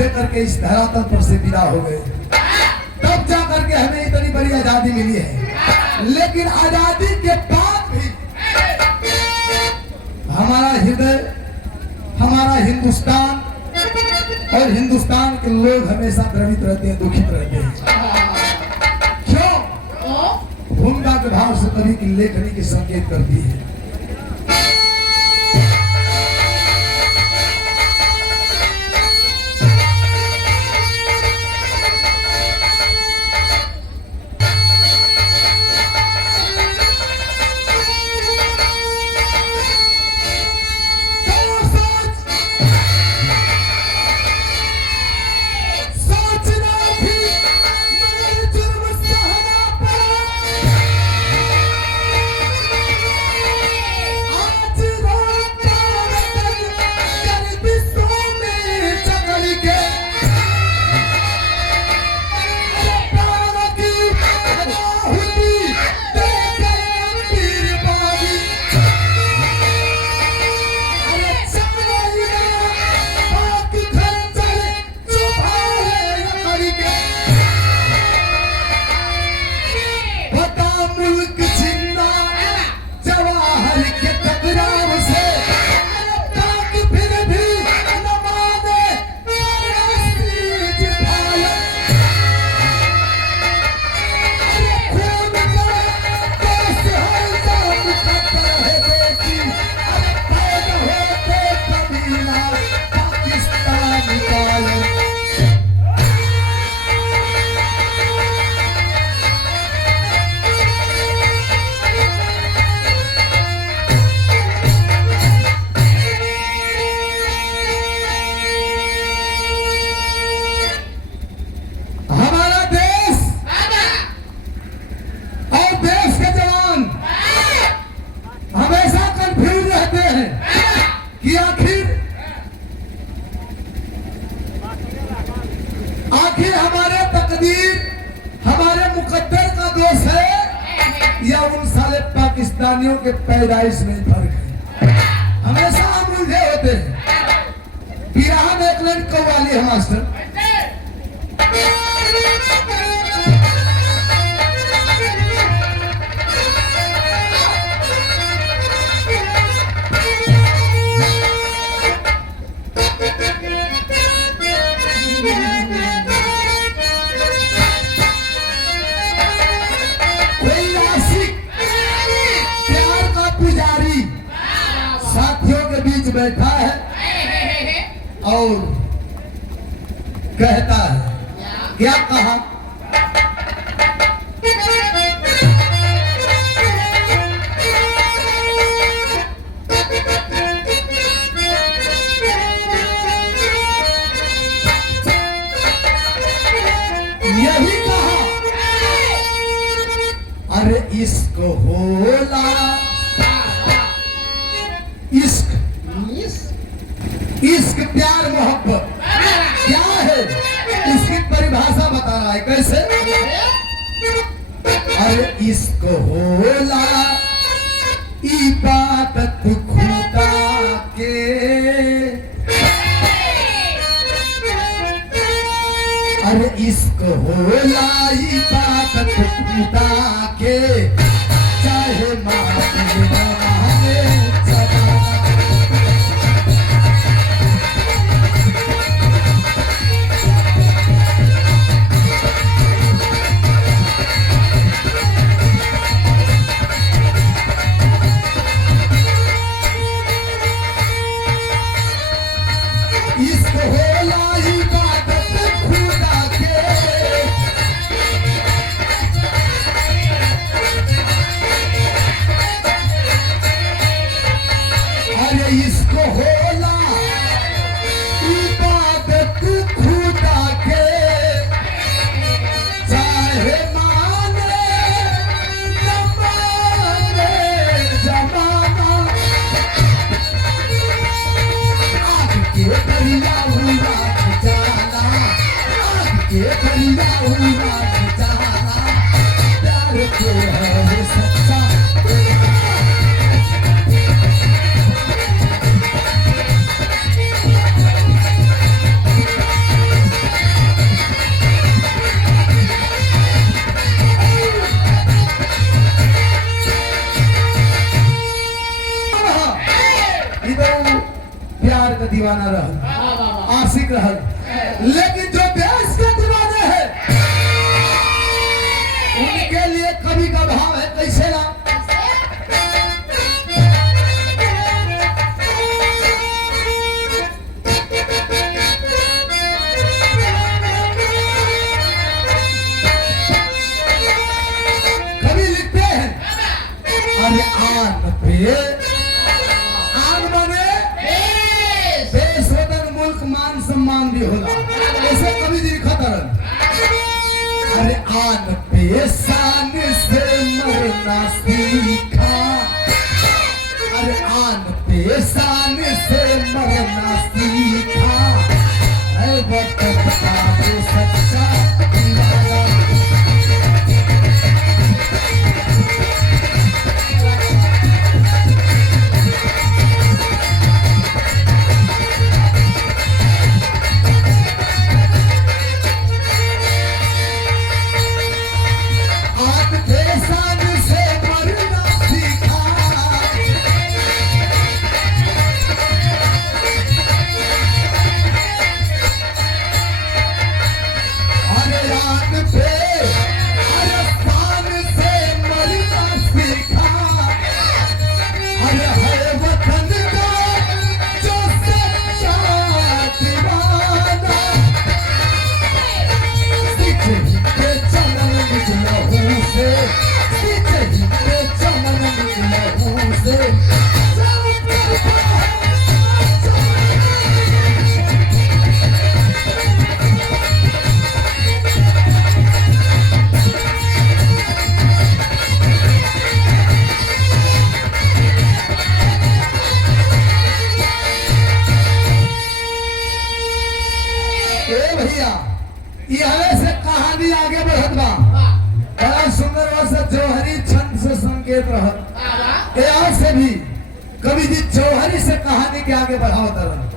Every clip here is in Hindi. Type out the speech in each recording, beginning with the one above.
दे करके इस धरातल पर से विदा हो गए, तब जा करके हमें इतनी बड़ी आजादी मिली है। लेकिन आजादी के बाद भी हमारा हृदय, हमारा हिंदुस्तान और हिंदुस्तान के लोग हमेशा द्रवित रहते हैं, दुखित रहते हैं। क्यों? भूमिका के भाव से कवि की लेखनी की संकेत करती है। कि आखिर हमारे तकदीर, हमारे मुकद्दर का दोष है या उन साले पाकिस्तानियों के पैदाइश में फर्क है। हमेशा हम उलझे होते हैं। बिरहा में एक लाइन कव्वाली है मास्टर, बैठा है और कहता है, क्या कहा? यही कहा, अरे इश्क होला, इश्क इश्क प्यार मोहब्बत क्या है, इसकी परिभाषा बता रहा है। कैसे? अरे इश्क होला इबादत खुदा के, अरे इश्क होला इबादत खुदा के, चाहे माँ इसको होला इबादत खुदा के, चाहे माने जमाना, आग के दरिया हुआ जाला, दीवाना रहल, आशिक रहल। लेकिन जो देश के दीवाने हैं उनके लिए कवि का भाव है कैसे ना। कवि लिखते हैं अरे आन पे, आन माने देश वतन मुल्क मान सम्मान भी होला, ऐसे कवि जी लिखत रहन। अरे आन पे शान से मरना सीखा, अरे आन पे शान से मरना सीखा, है वतन का जो सच्चा दीवाना। से कहानी आगे बढ़त बा, बड़ा सुंदर वर्ष जौहरी छंद से संकेत रहत। यहाँ से भी कवि जी जौहरी से कहानी के आगे बढ़ावत रहन।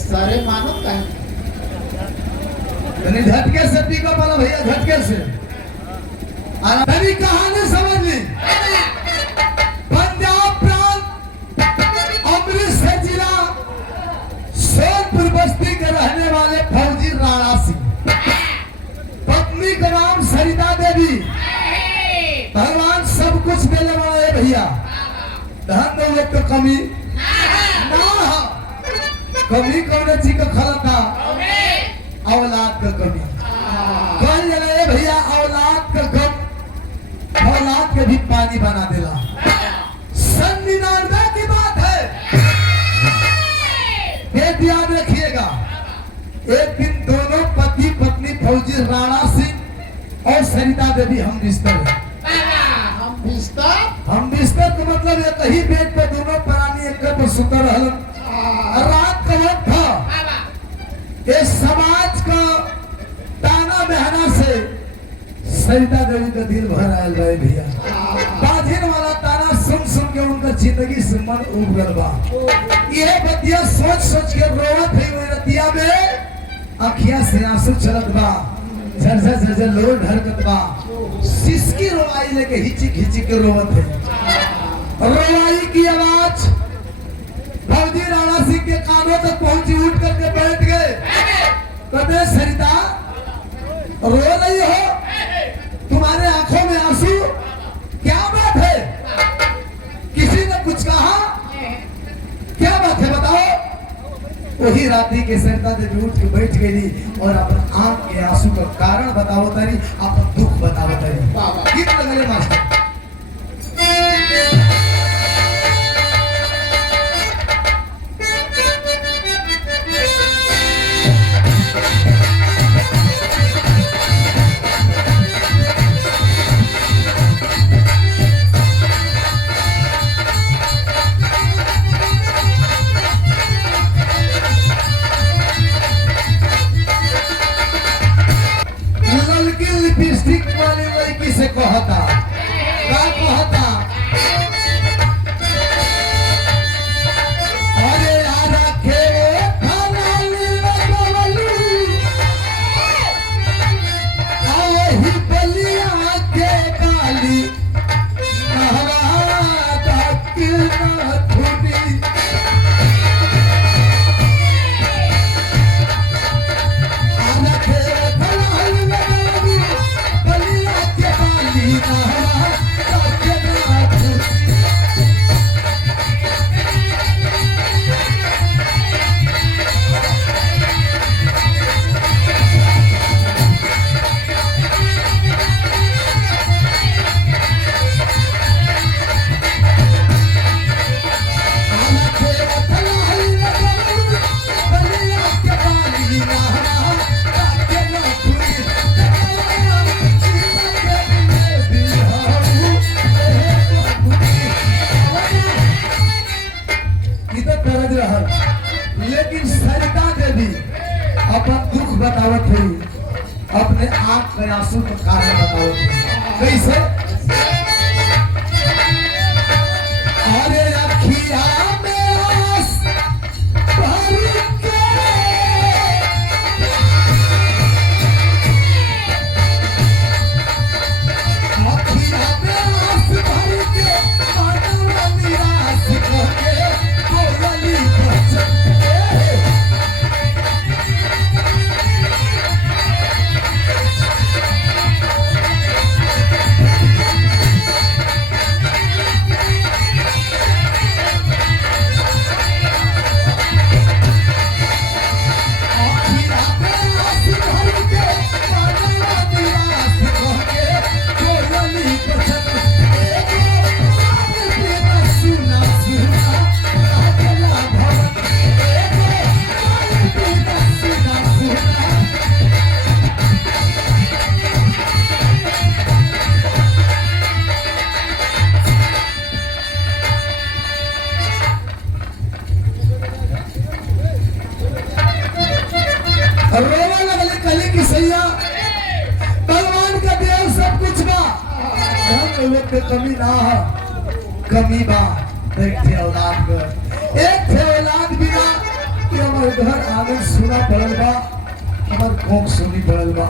सारे मानो का झटके से टीका वाला भैया, झटके से कहानी समझ ली। पंजाब प्रांत अमृतसर जिला सोनपुर बस्ती के रहने वाले फौजी राणा सिंह, पत्नी का नाम सरिता देवी। भगवान सब कुछ देने वाला है भैया, धन दौलत तो कमी ना, कमी कौन चीज का खला था, औलाद का कमी। कौन जला भैया औलाद का कम, औलाद के भी पानी बना देला। सन 99 की बात है, एक याद रखिएगा। एक दिन दोनों पति पत्नी फौजी राणा सिंह और सरिता देवी हम बिस्तर है। हम बिस्तर का मतलब एक ही बेड पे दोनों प्राणी एक पर सुतर रहलन। रात का वक्त था, इस समाज का ताना बहना से सरिता देवी का दिल भर आयल रहे भैया। बाजिन वाला ताना सुन सुन के उनका जिंदगी से मन उब गल बा। ये बतिया सोच सोच के रोवत है, वो रतिया में अखियां से आंसू चलत बा। झरझर झरझर लोर ढरकत बा सिसकी रोवाई लेके हिचिक हिचिक के रोवत है। रोवाई की आवाज फौजी राणा सिंह के कानों तक पहुंची, उठ करके बैठ गए। कहते सरिता रो रही हो, तुम्हारे आंखों में आंसू, क्या बात है? किसी ने कुछ कहा? क्या बात है बताओ? वही रात्रि के सरिता देवी उठ के बैठ गई और अपन आंख के आंसू का कारण बताओ तारी, अपन दुख बताओ तारी। गीत लगले मास्टर। लिपस्टिक वाली लड़की से कहता, क्या कहता? अरे यार के खानाली लगवलू, आवही बलिया के काली, नहवा ताकिल न थुनी। लेकिन सरिता देवी अपन दुख बतावत हुई, अपने आंख के आंसू का कारण बतावत हुई। कैसे? अरे अखिया में आस भर के, अखिया में आस भर के, मनवा निराश करके कोयली बचन रोवा लगले, कली की सैया भगवान का देव सब कुछ बा, हम लोग के कमी ना है, कमी बा एक थे औलाद का, एक थे औलाद बिना कि हमारे घर आंगन सुना पड़ल बा, हमार कोख सुनी पड़ल बा,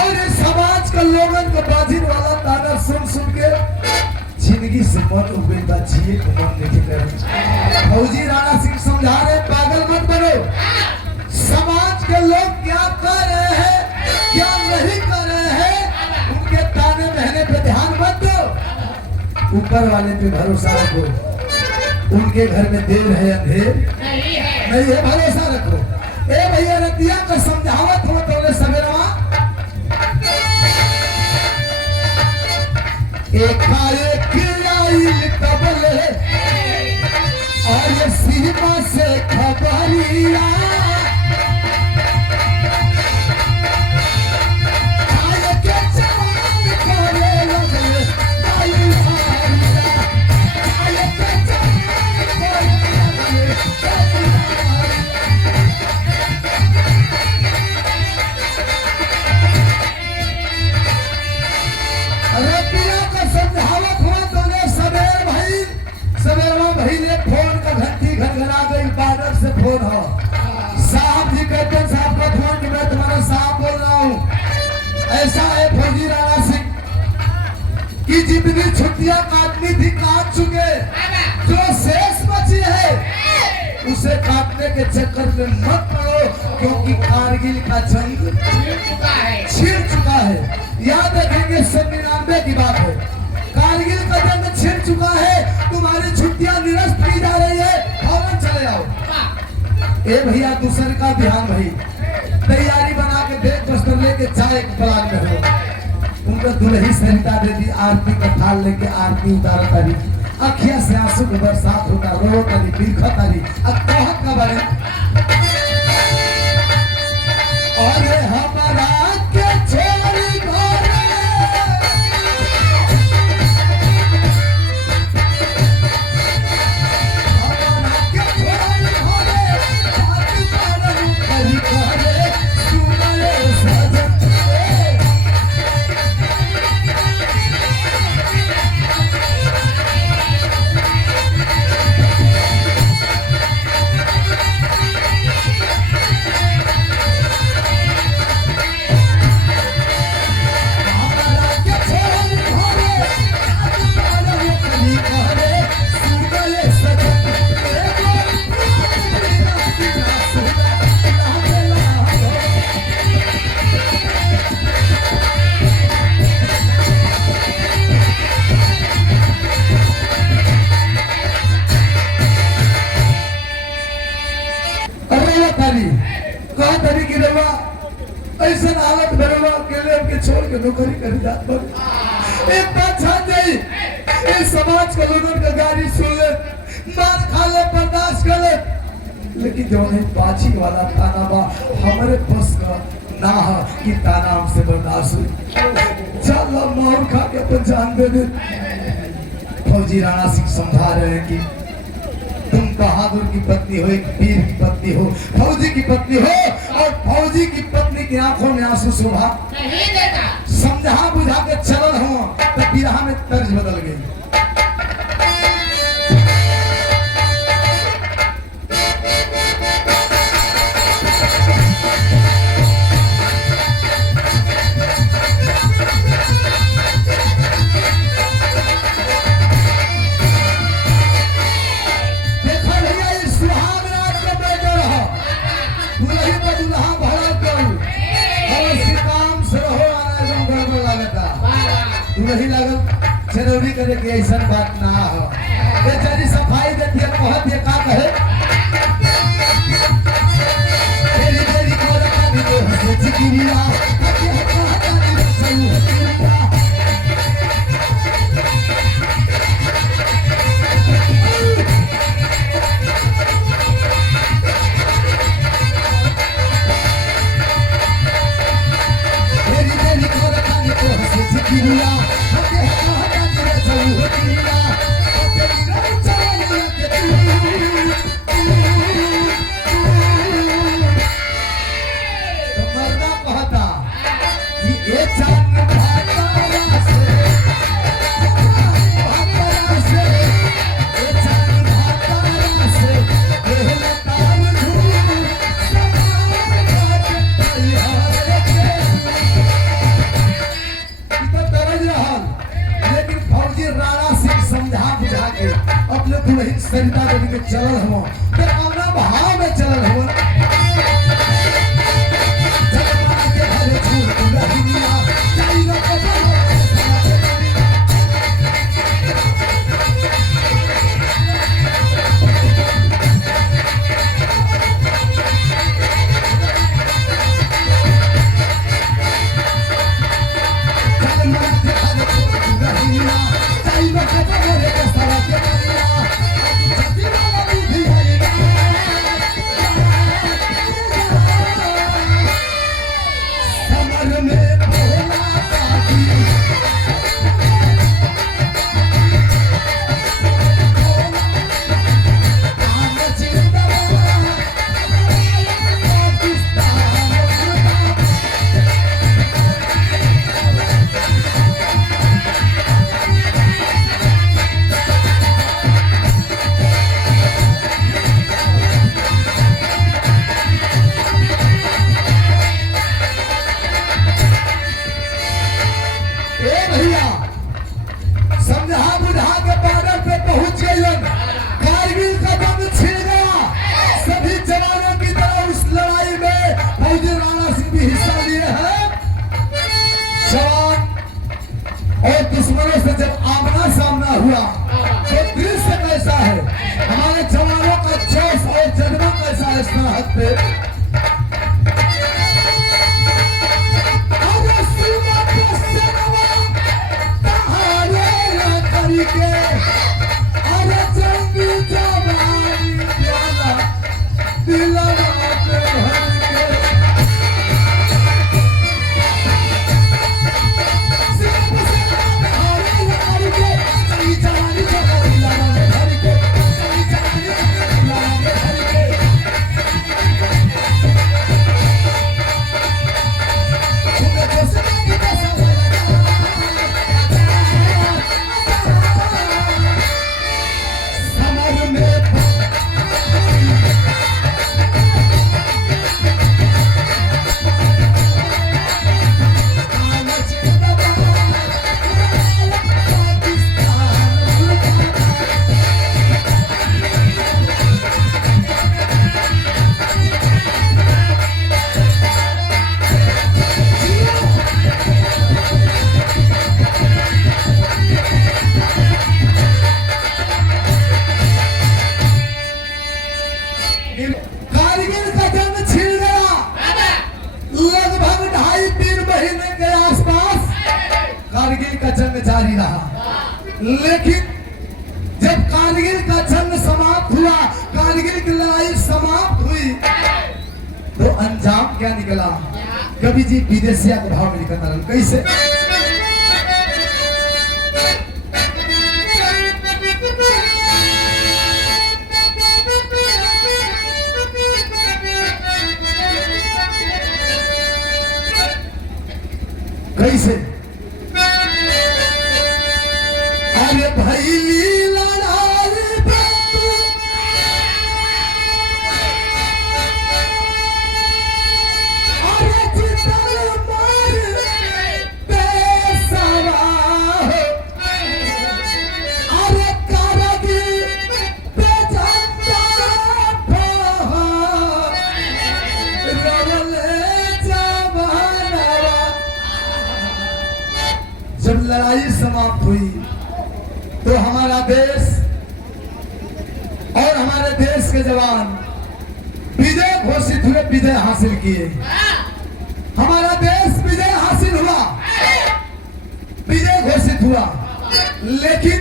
और इस समाज का लोगन का बाजिन वाला ताना सुन सुन के जिंदगी से मन उब गई बा, जिए को मन नहीं करे। फौजी राणा सिंह समझा रहे, पागल मत बनो, समाज के लोग क्या कर रहे हैं, क्या नहीं कर रहे हैं, उनके ताने बहने पे ध्यान मत दो, ऊपर वाले पे भरोसा रखो। उनके घर में देर है अंधेर नहीं है, भरोसा रखो। ए भैया रतिया का समझावत हो तो सवेरवा एक कबले और सीमा से खबरिया, से फोन हो, साहब जी कहते हैं साहब का फोन कि मैं तुम्हारा साहब बोल रहा हूँ, ऐसा है फौजी राणा सिंह कि जितनी छुट्टियां काटनी थी काट चुके, जो शेष बची है उसे काटने के चक्कर में मत पड़ो, क्योंकि कारगिल का जंग छिड़ चुका है। याद रखेंगे 99 की बात है, कारगिल का जंग छिड़ चुका है, तुम्हारी छुट्टियां निरस्त की जा रही है, फौरन चले आओ। ए भैया दूसरे का ध्यान भाई, तैयारी बना के देख बस्तर लेके जाए एक प्लान में हो। उनको दुल्ही सरिता देवी आरती का थाल लेके आरती उतारा तारी, अखिया से आंसू के बरसात होता, रो तारी, बिलखा तारी, अब कहत का बारे और हमारा के छोड़ी घरे हमारा के छोड़ी घरे बात करन करी करे सुनले सजन ऐसा हालत भरवा अकेले के छोड़ के नौकरी कर जात पर एक बात छान जाई, इस समाज के लोगों का गाली सुन ले, मार खा ले, बर्दाश्त कर ले, लेकिन जो नहीं बाची वाला ताना बा हमारे बस का ना कि ताना हमसे बर्दाश्त हुई। चल मार खा के अपन जान दे दे। फौजी राणा सिंह समझा रहे हैं कि तुम बहादुर की पत्नी हो, एक वीर की पत्नी हो, फौजी की पत्नी हो, और फौजी की पत्नी की आंखों में आंसू शोभा नहीं देता। समझा बुझा के चलल हो, तब बिरहा में तर्ज बदल गई। नहीं लगल जरूरी करे कि ऐसा बात ना हो, बेचारी सफाई देती है, बहुत ये का कहे तेरी तेरी कोरा भी तो हंसे चिकिरिया हके हका हका नी सही चिकिरिया तेरी तेरी कोरा भी तो हंसे चिकिरिया सरिता देवी के चलल हो, तो कौना भाव में चलल हो, जगमाना के भरे छोड़ के रहिया जाई न के दुश्मनों से जब आमना सामना हुआ तो दृश्य कैसा है, हमारे जवानों का जोश और जज्बा कैसा है सरहद पे। अरे सीमा पे सनवा तहारे करके, अरे जंगी जवानी प्याला दिलवा पे भर के। कारगिल का जंग छिड़ गया, लगभग 2.5-3 महीने के आसपास कारगिल का जंग जारी रहा। लेकिन जब कारगिल का जंग समाप्त हुआ, कारगिल की लड़ाई समाप्त हुई, तो अंजाम क्या निकला? कवि जी विदेशिया के भाव में लिखता रहा, कैसे? कैसे? अरे भैली लड़ाई अरे जितल मार पेशवा, अरे कारगिल पे झंडा फहर रवले जवानवा। जब लड़ाई समाप्त हुई तो हमारा देश और हमारे देश के जवान विजय घोषित हुए, विजय हासिल किए। हमारा देश विजय हासिल हुआ, विजय घोषित हुआ। लेकिन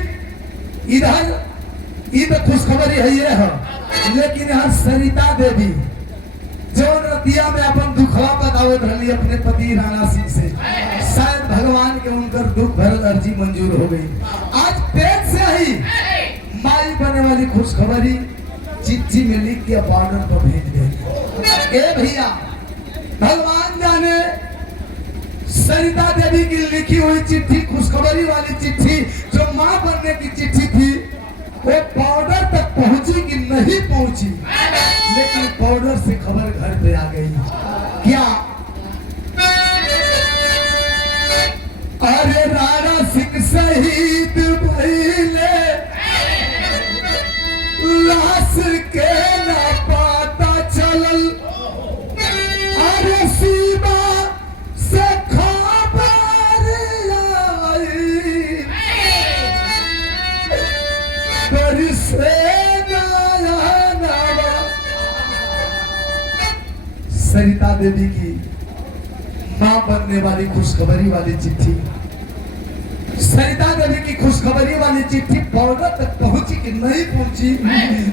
इधर ये तो खुशखबरी है ये है, लेकिन यहाँ सरिता देवी जो रतिया में अपन दुखड़ा बतावत रही अपने पति राणा सिंह से, शायद भगवान के उनकर दुख भरल अर्जी मंजूर हो गई। आज पेट से ही माई बने वाली खुशखबरी चिट्ठी में लिख के बॉर्डर पर भेज दे। ए भैया, भगवान जाने सरिता देवी की लिखी हुई चिट्ठी, खुशखबरी वाली चिट्ठी जो मां बनने की चिट्ठी थी, वो बॉर्डर तक पहुंची कि नहीं पहुंची, लेकिन बॉर्डर से खबर घर पे आ गई। क्या? अरे राणा सिंह शहीद भइले, लाश के ना पता चलल, अरे सीमा से खबर आई, बरसे नयनवा। सरिता देवी की मां बनने वाली खुशखबरी वाली चिट्ठी, सरिता देवी की खुशखबरी वाली चिट्ठी बॉर्डर तक पहुंची कि नहीं पहुंची,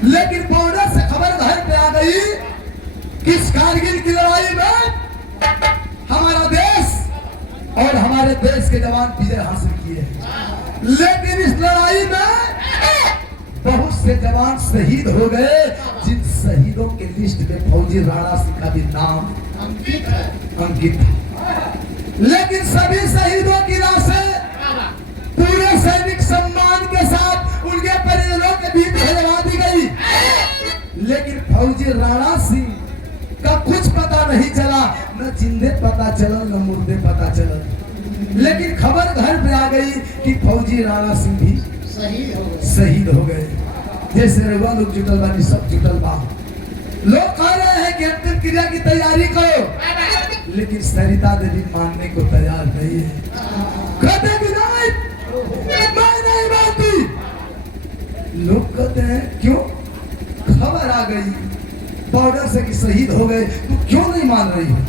लेकिन बॉर्डर से खबर घर पे आ गई कि इस कारगिल की लड़ाई में हमारा देश और हमारे देश के जवान विजय हासिल किए। लेकिन इस लड़ाई में बहुत से जवान शहीद हो गए, जिन शहीदों के लिस्ट में फौजी राणा सिंह का भी नाम अंकित है। लेकिन सभी शहीदों की लाशें पूरे सैनिक सम्मान के साथ उनके परिजनों के बीच भिजवा दी गई। लेकिन फौजी राणा सिंह का कुछ पता नहीं चला, न जिंदे पता चला न मुर्दे पता चला। लेकिन खबर घर पे आ गई कि फौजी राणा सिंह भी शहीद हो गए। जैसे रघुआ लोग जुटल बानी, सब जुटल बा, लोग कह रहे हैं कि अंतिम क्रिया की तैयारी करो, लेकिन सरिता देवी मानने को तैयार नहीं है। कहते कि नहीं, मैं नहीं मानती। लोग कहते हैं क्यों, खबर आ गई बॉर्डर से कि शहीद हो गए, तू क्यों नहीं मान रही हो?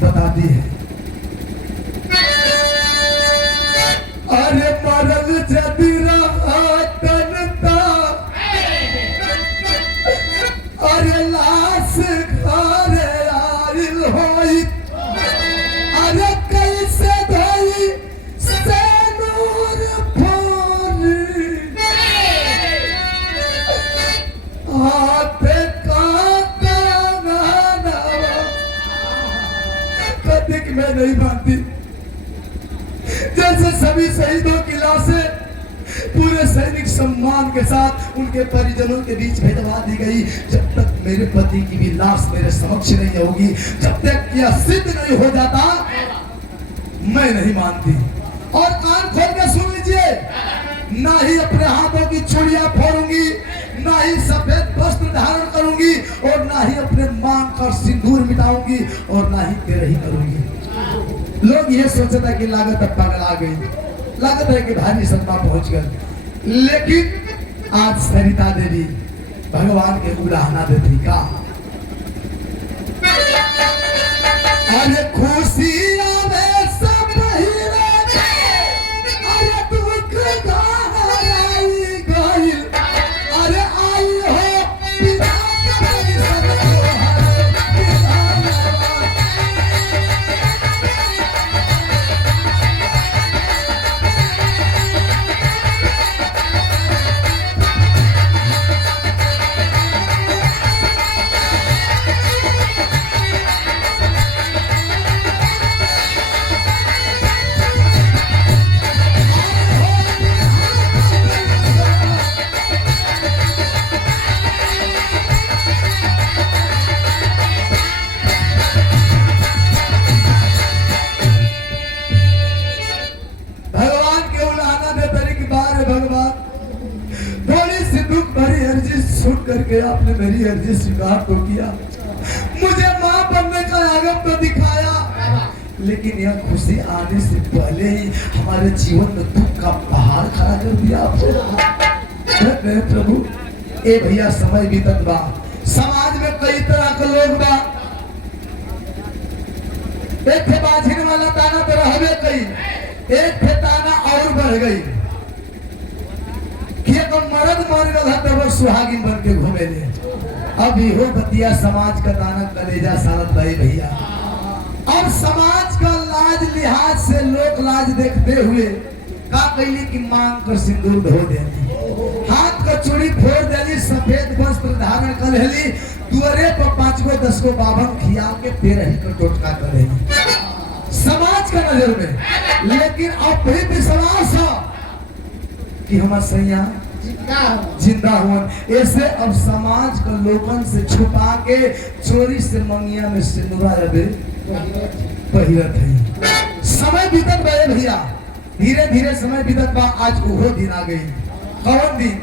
बताती है, अरे मरल जदि रहतन ता, अरे लाश घरे आइल होई, अरे कैसे धोई सेनूर फोनी, हाथे काका नाना। कहते कि मैं नहीं मानती। जैसे सभी शहीदों की लाशें पूरे सैनिक सम्मान के साथ उनके परिजनों के बीच भेजवा दी गई, जब तक मेरे पति की भी लाश मेरे समक्ष नहीं होगी, जब तक यह सिद्ध नहीं हो जाता, मैं नहीं मानती। और कान खोल के सुन लीजिए, ना ही अपने हाथों की चूड़ियां फोड़ूंगी, ना ही सफेद वस्त्र धारण करूंगी, और ना ही अपने मांग का सिंदूर मिटाऊंगी, और ना ही तेरही करूंगी। लोग ये सोचता कि लागत अब पगला गई, लागत है कि भारी सत्ता पहुंच गए, लेकिन आज सरिता देवी भगवान के उलाहना देती का, अरे खुशी आवे सब हीरे, अरे दुख गहराई गइल, अरे आई हो पिता के सब करके आपने मेरी अर्जी स्वीकार तो किया, मुझे मां बनने का आगम तो दिखाया, लेकिन यह खुशी आने से पहले ही हमारे जीवन में दुख का पहाड़ खड़ा कर दिया आपने। प्रभु ए भैया समय बीतत बा, समाज में कई तरह के लोग बा, एक थे बाझिन वाला ताना तो रहबे कई, एक थे ताना और बढ़ गई कि एक मर्द मर गया तब सुहागिन बन के घूमे ले। अब हो बतिया समाज का ताना कलेजा सालत भाई भैया। अब समाज का लाज लिहाज से लोक लाज देखते हुए का कैली की मांग कर सिंदूर धो देली, हाथ का चूड़ी फोड़ देली, सफेद वस्त्र धारण कर लेली, दुआरे पर 5 गो 10 गो बाभन खिया के 13 ही का टोटका कर लेली समाज का नजर में। लेकिन अब भी विश्वास है कि हमार सैया जिंदा हुआ, ऐसे अब समाज का लोगन से छुपा के चोरी से मंगिया में सिंदूरा रबे पहिरत है। समय बीतत बा भैया, धीरे धीरे समय बीतत बा, आज वो दिन आ गई। कौन दिन?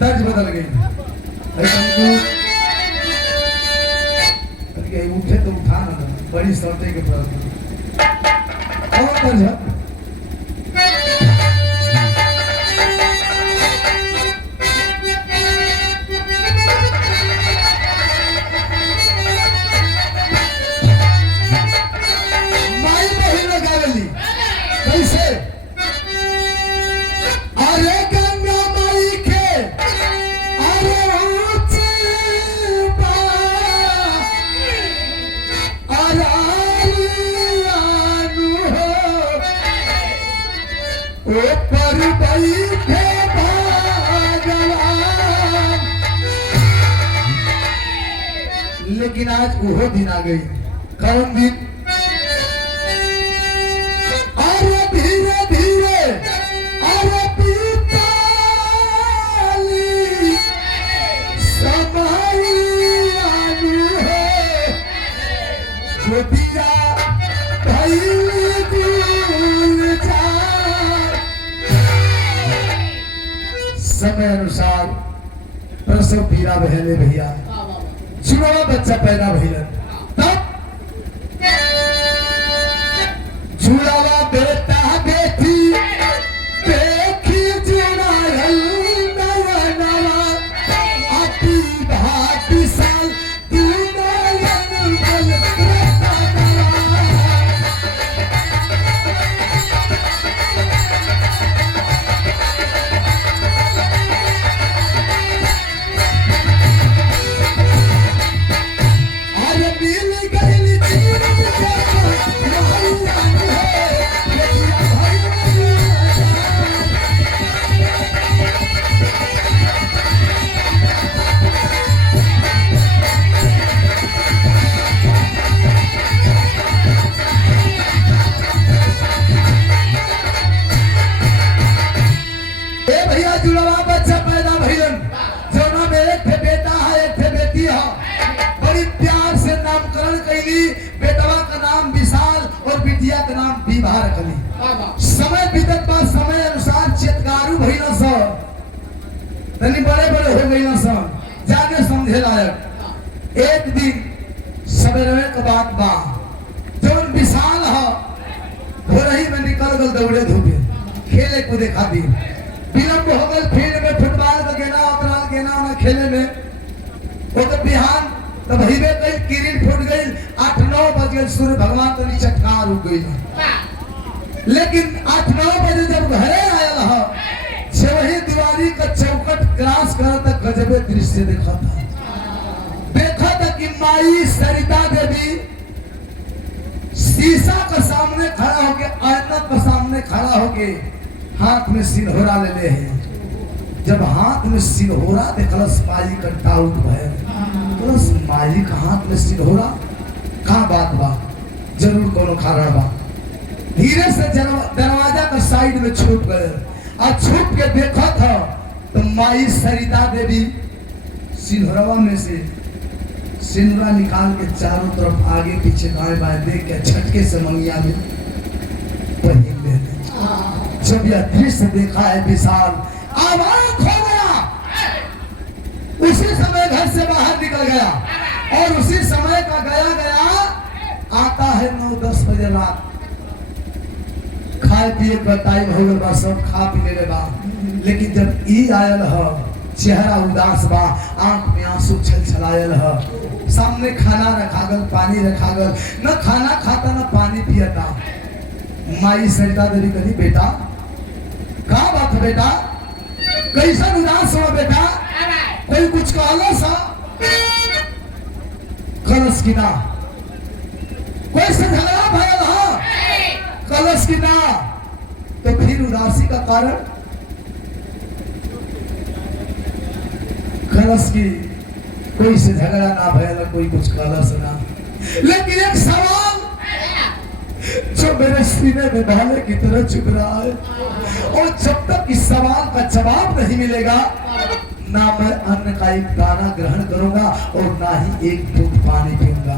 तर्ज बदल गई। उठे तो उठा ना, बड़ी सौटे के पर कौन तर्ज है? लेकिन आज वो दिन आ गई। कौन दिन? अरे धीरे धीरे अरे पीताली समय आलू है जो दिया समय अनुसार प्रसव पीड़ा बहले भैया, चुनावा बच्चा पैदा भैलन, तब जुड़ावा बेटा बेटी बाहर रखली। बाबा समय बीतत बा, समय अनुसार चेतगारू भइला सब तनी बड़े बड़े हो गइला सब, जाके समझे लायक। एक दिन सवेरे के बात बा, जौन विशाल हो रही में निकल गल दौड़े धूपे खेले कूदे खातिर। विलम्ब हो गल फील्ड में फुटबॉल का गेना उतराल गेना ना खेले में। वो तो बिहान तब हिबे कई किरण फूट गई, 8-9 बजे सूर्य भगवान तो नीचे ठार हो गई। लेकिन 8-9 बजे जब घरे आयल ह, से वही दीवारी का चौकट क्रॉस करा तक गजबे दृश्य देखा था कि माई सरिता देवी शीशा के सामने खड़ा होके, आईना के सामने खड़ा होके हाथ में सिलहोरा ले ले है। जब हाथ में सिलहोरा देखलस माई का डाउट भय, बस माई का हाथ में सिलहोरा कहाँ बात बा, जरूर कोनो कारण बा। धीरे से दरवाजा का साइड में छुप गए और छुप के देखा था तो माई सरिता देवी सिलहोरवा में से सिंदूरा निकाल के चारों तरफ आगे पीछे दाएं बाएं देख के झटके से मंगिया में पहन ले। जब यह दृश्य देखा है विशाल, आवाज हो गया। उसी समय घर से बाहर निकल गया और उसी समय का गया आता है 9-10 बजे रात। खाए पिए का टाइम हो गया, सब खा पी ले बा। लेकिन जब ई आयल ह, चेहरा उदास बा, आंख में आंसू छलछलायल ह। सामने खाना रखा गल, पानी रखा गल, न खाना खाता न पानी पियता। माई सरिता देवी कही, बेटा का बात है बेटा, कैसा उदास हो बेटा, कोई कुछ कहला सा? कलश की ना, कोई से झगड़ा भयल हा? कलश की ना, तो फिर उदासी का कारण? कलश की कोई से झगड़ा ना भयल, कोई कुछ कलश ना। लेकिन एक सवाल जो मेरे सीने में भाले की तरह चुभ रहा है, और जब तक इस सवाल का जवाब नहीं मिलेगा, ना मैं अन्न का एक दाना ग्रहण करूंगा और ना ही एक घूंट पानी पीऊंगा।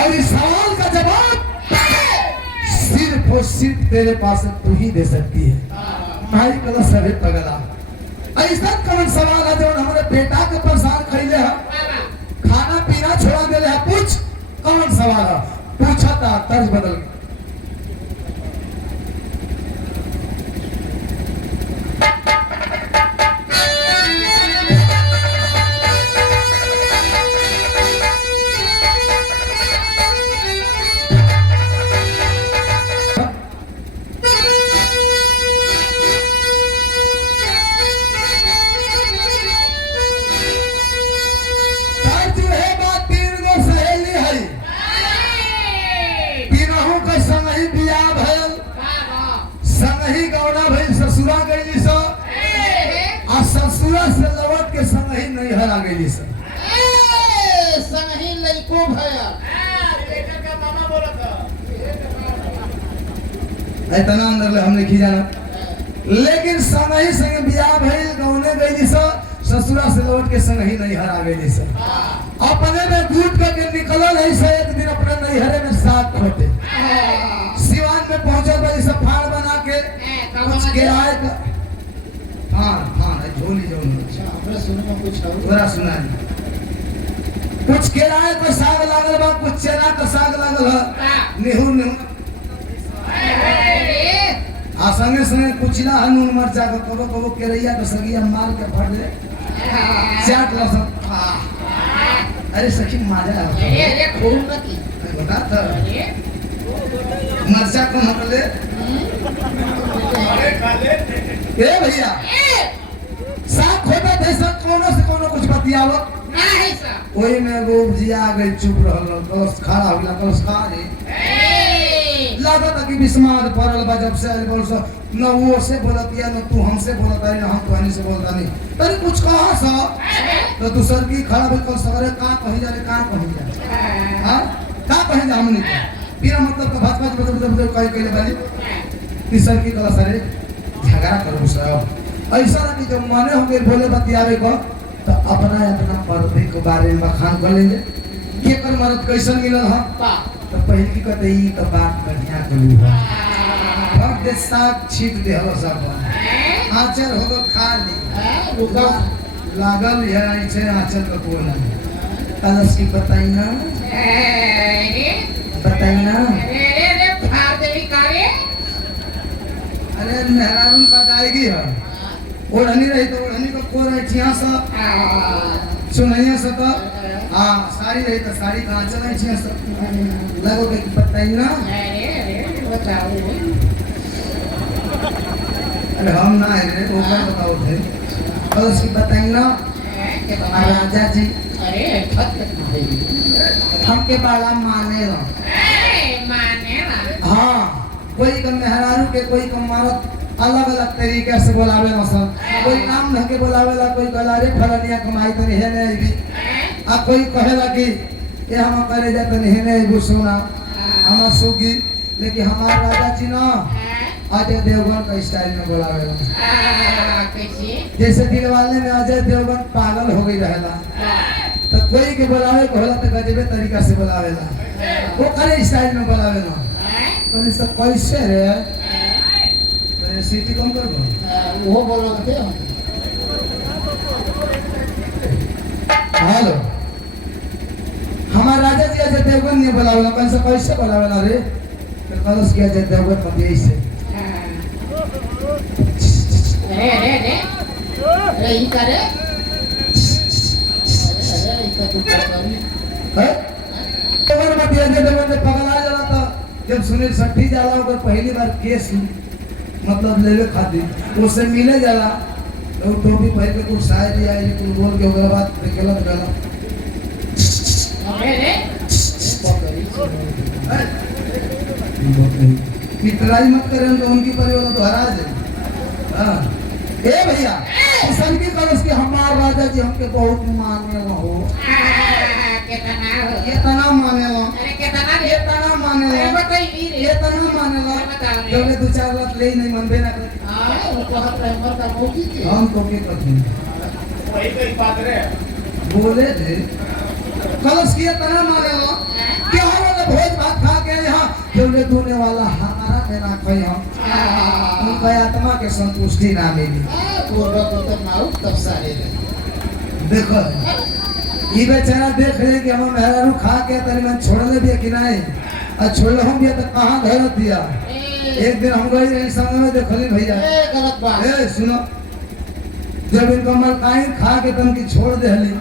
और इस सवाल का जवाब सिर्फ और सिर्फ तेरे पास तू ही दे सकती है। माई कलश सभी पगला, ऐसा कौन सवाल है जो हमारे बेटा के परेशान खरीदे है, खाना पीना छोड़ा दे है? पूछ कौन सवाल है? पूछा था, तर्ज बदल। ससुरा गई सो आ ससुरा से लौट के संग ही नहीं हरा गई सो। संग ही लइको भया बेटा का मामा बोला था इतना अंदर ले हमने की जाना। लेकिन संग ही संग बियाह भइल, गौने गई सो, ससुरा से लौट के संग ही नहीं हरा गई सो। अपने में दूध के निकलल है से एक दिन अपने नैहरे में साथ खोटे सिवान में पहुंचल बड़ी सब फाड़ बना के कुछ किराए का झोली हमरा सुने में कुछ और तोरा सुना कुछ किराए को साग लागल बा, कुछ चना का साग लागल है, नेहू आ संगे संगे कुचिला हनून मरचा को कबो कबो केरैया के सगिया मार के फड़ ले चाट ला सब। अरे सखी मजा है ये खून की बता था मरचा कौन हटले? ए भैया साग खोटा थे सब कोनो से कोनो कुछ बतियावत नहीं सर ओही में वो जिया गई, चुप रहल, कलश खड़ा हो गया, कलश खा रे लागत कि बिस्मार पड़ल बा। जब से बोल सो न वो से बोलतिया न तू हमसे बोलता है, न हम तोहनी से बोलता नहीं। तरी कुछ कहा सा तो तू सर की खड़ा भी कल सवेरे का कहीं जा रे, का कहीं जा हां का कहीं जा हमनी बिना मतलब का बात बात मतलब कहीं कहीं वाली तीसर की कला सरे झगड़ा करो सब ऐसा ना कि जब माने होंगे बोले बतियावे को तो अपना अपना पर्दे के बारे में बखान कर लेंगे। के कर मर्द कैसन मिलल हां तो पहले की कहते ई तो बात बढ़िया करू अब दे साग छीट दे हो सब आचर हो तो खा ली रुका लागल है ऐसे आचर का बोला कलश की बताई ना फाड़ देवी कारे अरे मेहरारून का दाएगी है ओढ़नी रही तो ओढ़नी को कोर छिया सब सुनैया सब हाँ साड़ी रही तो साड़ी का आंचल है छिया सब लगो के बताई ना अरे हम ना है रे वो क्या बताओ थे और उसकी बताई ना राजा जी अरे हमके बाला माने लो हाँ कोई का मेहरारू के कोई का मारत अलग अलग तरीके से बोलावे ना सब कोई नाम न के बोलावे ला कोई कहला रे फलानिया कमाई तो नहीं है नहीं भी आ कोई कहेला कि ये हम करे जा तो नहीं नहीं गुस्सा हम सुगी लेकिन हमारा राजा जी ना अजय देवगन का स्टाइल में बोलावे ला जैसे दिल वाले में अजय देवगन पागल हो गई रहेला तो कोई के बोलावे को होला तो गजबे तरीका से बोलावेला वो करे स्टाइल में बोलावेला तो इसका कैसे रे अरे सीटी कम कर दो वो बोलोगे हेलो हमारा राजा जी अजय देवगन ने बोलावेला कौन सा कैसे बोलावेला रे तो कलश किया अजय देवगन पति ऐसे अरे ये करे अरे इसका कुछ पता नहीं है देवगन पति अजय देवगन ने पगला जाला था जब सुनील सट्टी जाला ओकर पहली बार केस मतलब लेवे खातिर उससे मिले जाला तो टोपी पहन के कुछ शायरी आई कुछ बोल के ओकर बाद गलत गला अरे इतराई मत करें तो उनकी परिवार तो हराज है हाँ ए भैया किसान की कलश के हमार राजा जी हमके बहुत माने हो कितना माने लो कितना माने लो कितना माने लो जब दो चार लाख ले नहीं मनबे ना करे हम तो के करते वही तो बात रे बोले थे कलश किया तना माने लो क्या वाला भोज भात खा के यहाँ जब दूने वाला हमारा मेरा कोई हम उनका आत्मा के संतुष्टि ना मिली तब सारे देखो ये बेचारा देख रहे कि हम मेहरारू खा के तनी मन छोड़ने भी कि नहीं और छोड़ हम भी तो कहाँ धर दिया एक दिन हम गए रहे संग में देखली भैया गलत बात ए सुनो जब इनका मलकाई खा के तन की छोड़ देली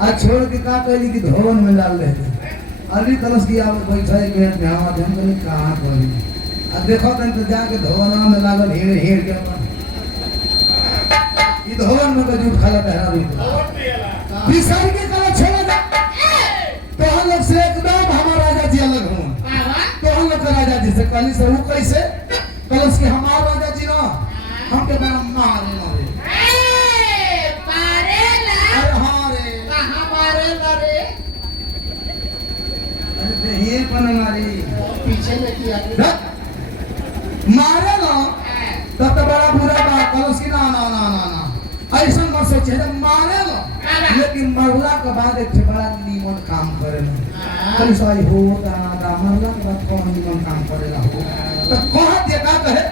आ छोड़ के का कहली कि धोवन में डाल दे अभी कलश की आप बैठा एक मिनट में आवा हम कहली कहां कहली आ देखो तन तो जाके धोवना में लागल हेड़ हेड़ के अपन ई धोवन में जूठ खाला बहरा रही बिसर के कला छोड़ दे तो हम लोग से एकदम हमारा राजा जी अलग हो तो हम लोग राजा जी से कहली से वो कैसे कलश के हमारा राजा जी ना हम के बना मारे ना ये पन मारी पीछे में किया मारे लो तब तो बड़ा बुरा बात है उसकी ना ना ना ना ना ऐसा मत सोचे मारे लो लेकिन मरला के बाद एक बड़ा नीमन काम करे लो कल सही हो दाना मरला के बाद कौन नीमन काम करेला हो तो कहाँ देखा कहे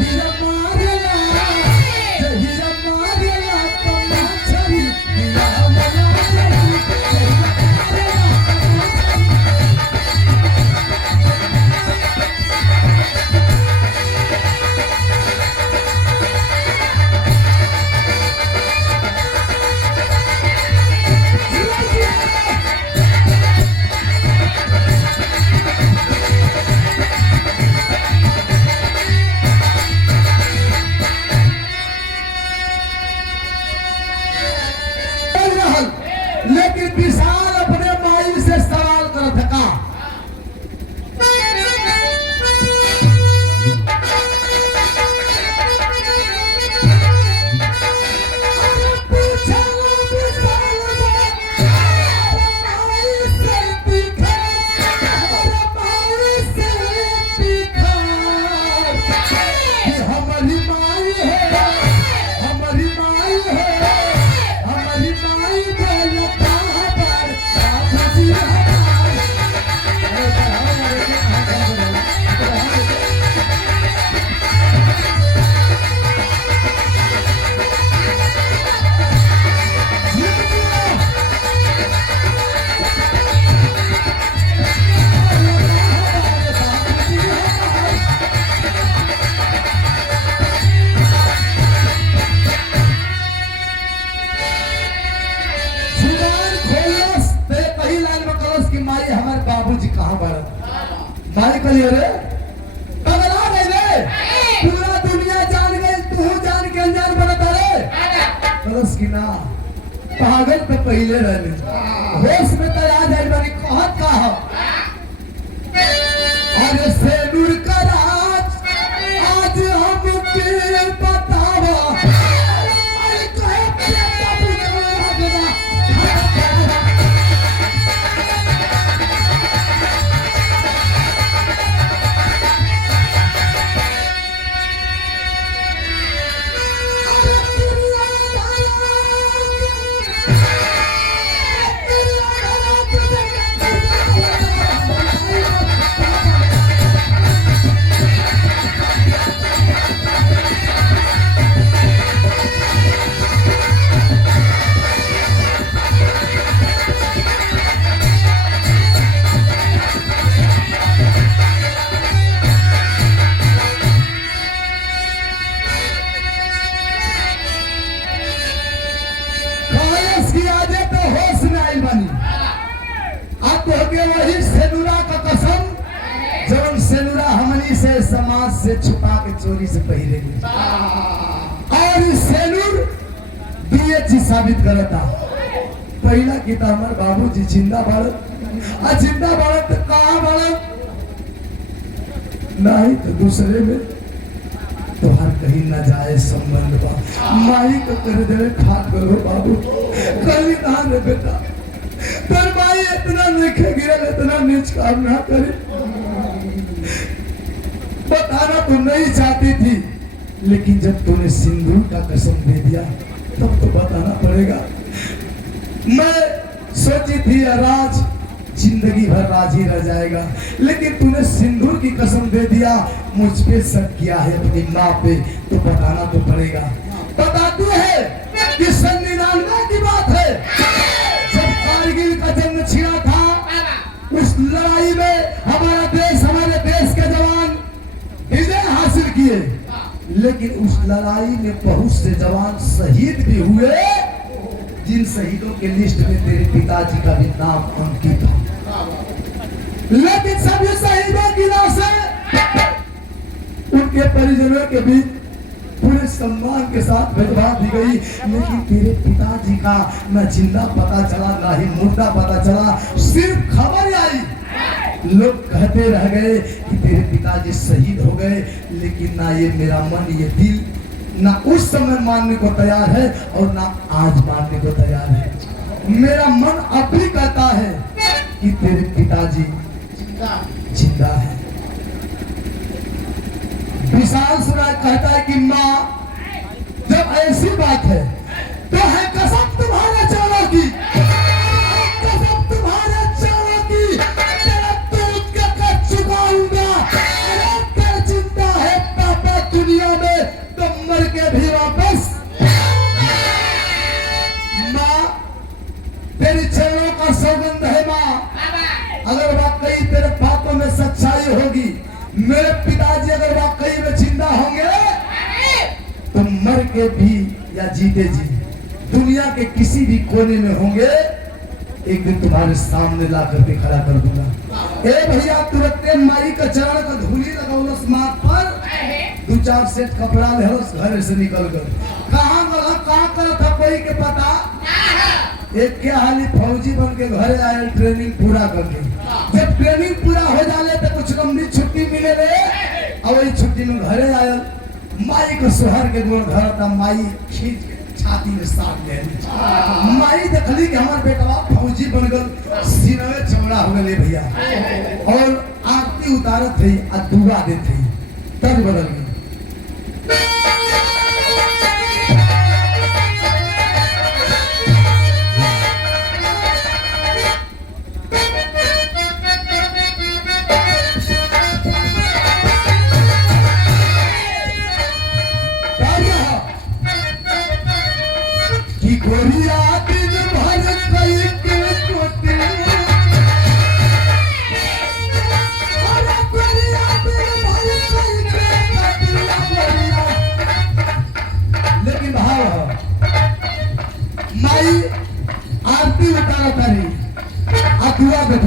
हीरा मारला गई रे, पगला गई रे, पूरा दुनिया जान गई, तू जान के अनजान बनता रे। बस की ना पागल पे पहले रहने होश में तैयार जाए बनी कहत का हो। अरे सेनुर का राज आज हमके बतावा, अरे कहे बेटा बुझा वही सेनुरा का कसम जब सेनुरा हमनी से समाज से छुपा के चोरी से पहिरेंगे और सेनुर दिए चीज साबित करता। पहला गीता हमारे बाबूजी जिंदा बालक आ जिंदा बालक तो कहाँ बालक नहीं तो दूसरे में तुहार कहीं न जाए संबंध बा माई को कर दे खाट करो बाबू कहीं कहाँ रे बेटा पर माई इतना लिखे गिरल इतना नीच काम ना करे। बताना तो नहीं चाहती थी लेकिन जब तूने सिंदूर का कसम दे दिया तब तो बताना पड़ेगा। मैं सोची थी राज जिंदगी भर राज ही रह जाएगा लेकिन तूने सिंदूर की कसम दे दिया, मुझ पे शक किया है अपनी माँ पे तो बताना तो पड़ेगा। बताती है कि 99 की बात है जब कारगिल का जंग छिड़ा था उस लड़ाई में हमारा देश हमारे देश के जवान विजय हासिल किए लेकिन उस लड़ाई में बहुत से जवान शहीद भी हुए जिन शहीदों के लिस्ट में तेरे पिताजी का भी नाम अंकित था। लेकिन सभी शहीदों की लाशें उनके परिजनों के बीच पूरे सम्मान के साथ भिजवा दी गई लेकिन तेरे पिताजी का न जिंदा पता चला ना ही मुर्दा पता चला। सिर्फ खबर आई लोग कहते रह गए कि तेरे पिताजी शहीद हो गए लेकिन ना ये मेरा मन ये दिल ना उस समय मानने को तैयार है और ना आज मानने को तैयार है। मेरा मन अब भी कहता है कि तेरे पिताजी जिंदा है। विशाल सुराज कहता है कि माँ जब ऐसी बात है तो है कसम तुम्हारे चेलों की, कसम तुम्हारे चेलों की तेरा दूध के कर चुकाऊंगा। अगर जिंदा है पापा दुनिया में तो मर के भी वापस। माँ तेरी चरणों का सौगंध है माँ, अगर वाकई तेरे बातों में सच्चाई होगी मेरे पिताजी अगर वाकई में जिंदा होंगे तो मर के भी या जीते जी दुनिया के किसी भी कोने में होंगे एक दिन तुम्हारे सामने ला करके खड़ा कर दूंगा। ए भैया तुरंत माई का चरण का धूली लगाओ माथ पर 2-4 सेट कपड़ा ले घर से निकल गए। कहाँ कर था कोई के पता एक क्या हाली फौजी बन के घर आए ट्रेनिंग पूरा करके। जब ट्रेनिंग पूरा हो जाले तो कुछ लंबी छुट्टी मिले रे और वही छुट्टी में घरे आयल माई को सुहर के गोर घर था माई खींच के छाती में साथ ले माई देखली कि हमार बेटवा फौजी बन गल सीनवे चौड़ा हो गए भैया और आरती उतारत थी आ दुआ देत थी तब बदल गई।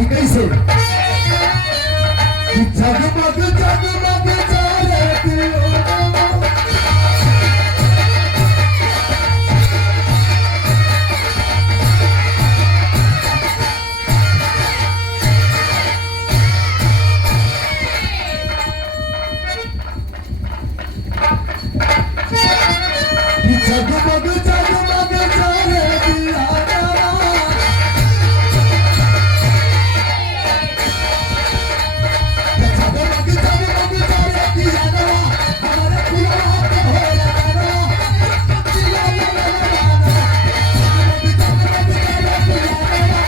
कैसे जगमा जगमग जगमग जाने दिया नवा। जगमग जगमग जाने दिया नवा, हमारे पुरवा पे हो लगाना। दिया लगाना, जगमग जगमग जाने दिया नवा।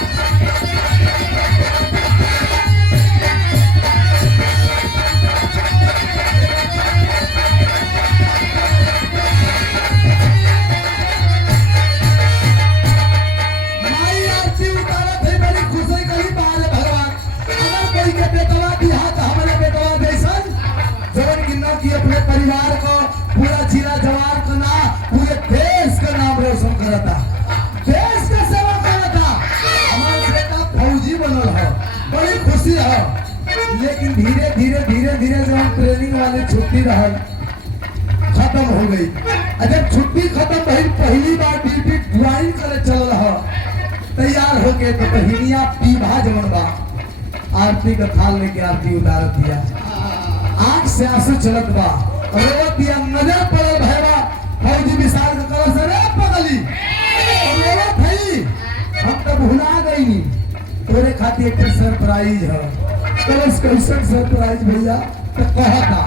माई आरती उतारत है, बड़ी खुशी कही बार भगवान। अगर कोई के बेटवा दिया तो हमारे बेटवा जैसन जवन गिन्ना की अपने परिवार को, पूरा जिला जवान का नाम, पूरे देश का नाम रोशन करता, देश का सेवा करता। हमारा बेटा फौजी बनल है, बड़ी खुशी है। लेकिन धीरे धीरे धीरे धीरे जब हम ट्रेनिंग वाले छुट्टी रहल खत्म हो गई। जब छुट्टी खत्म भई, पहली बार ड्यूटी ज्वाइन करे चलल ह, तैयार होके तो बहिनिया पीभा जवन बा आरती का थाल लेके आरती उतारत दिया। आंख से आंसू चलत बा, रोवत दिया। नजर पड़ल भैया फौजी विशाल के कलश से, रे पगली रोवत भई, हम तो भुला गई। तोरे खातिर एक सरप्राइज है। कलश कैसन सरप्राइज भैया? तो कहता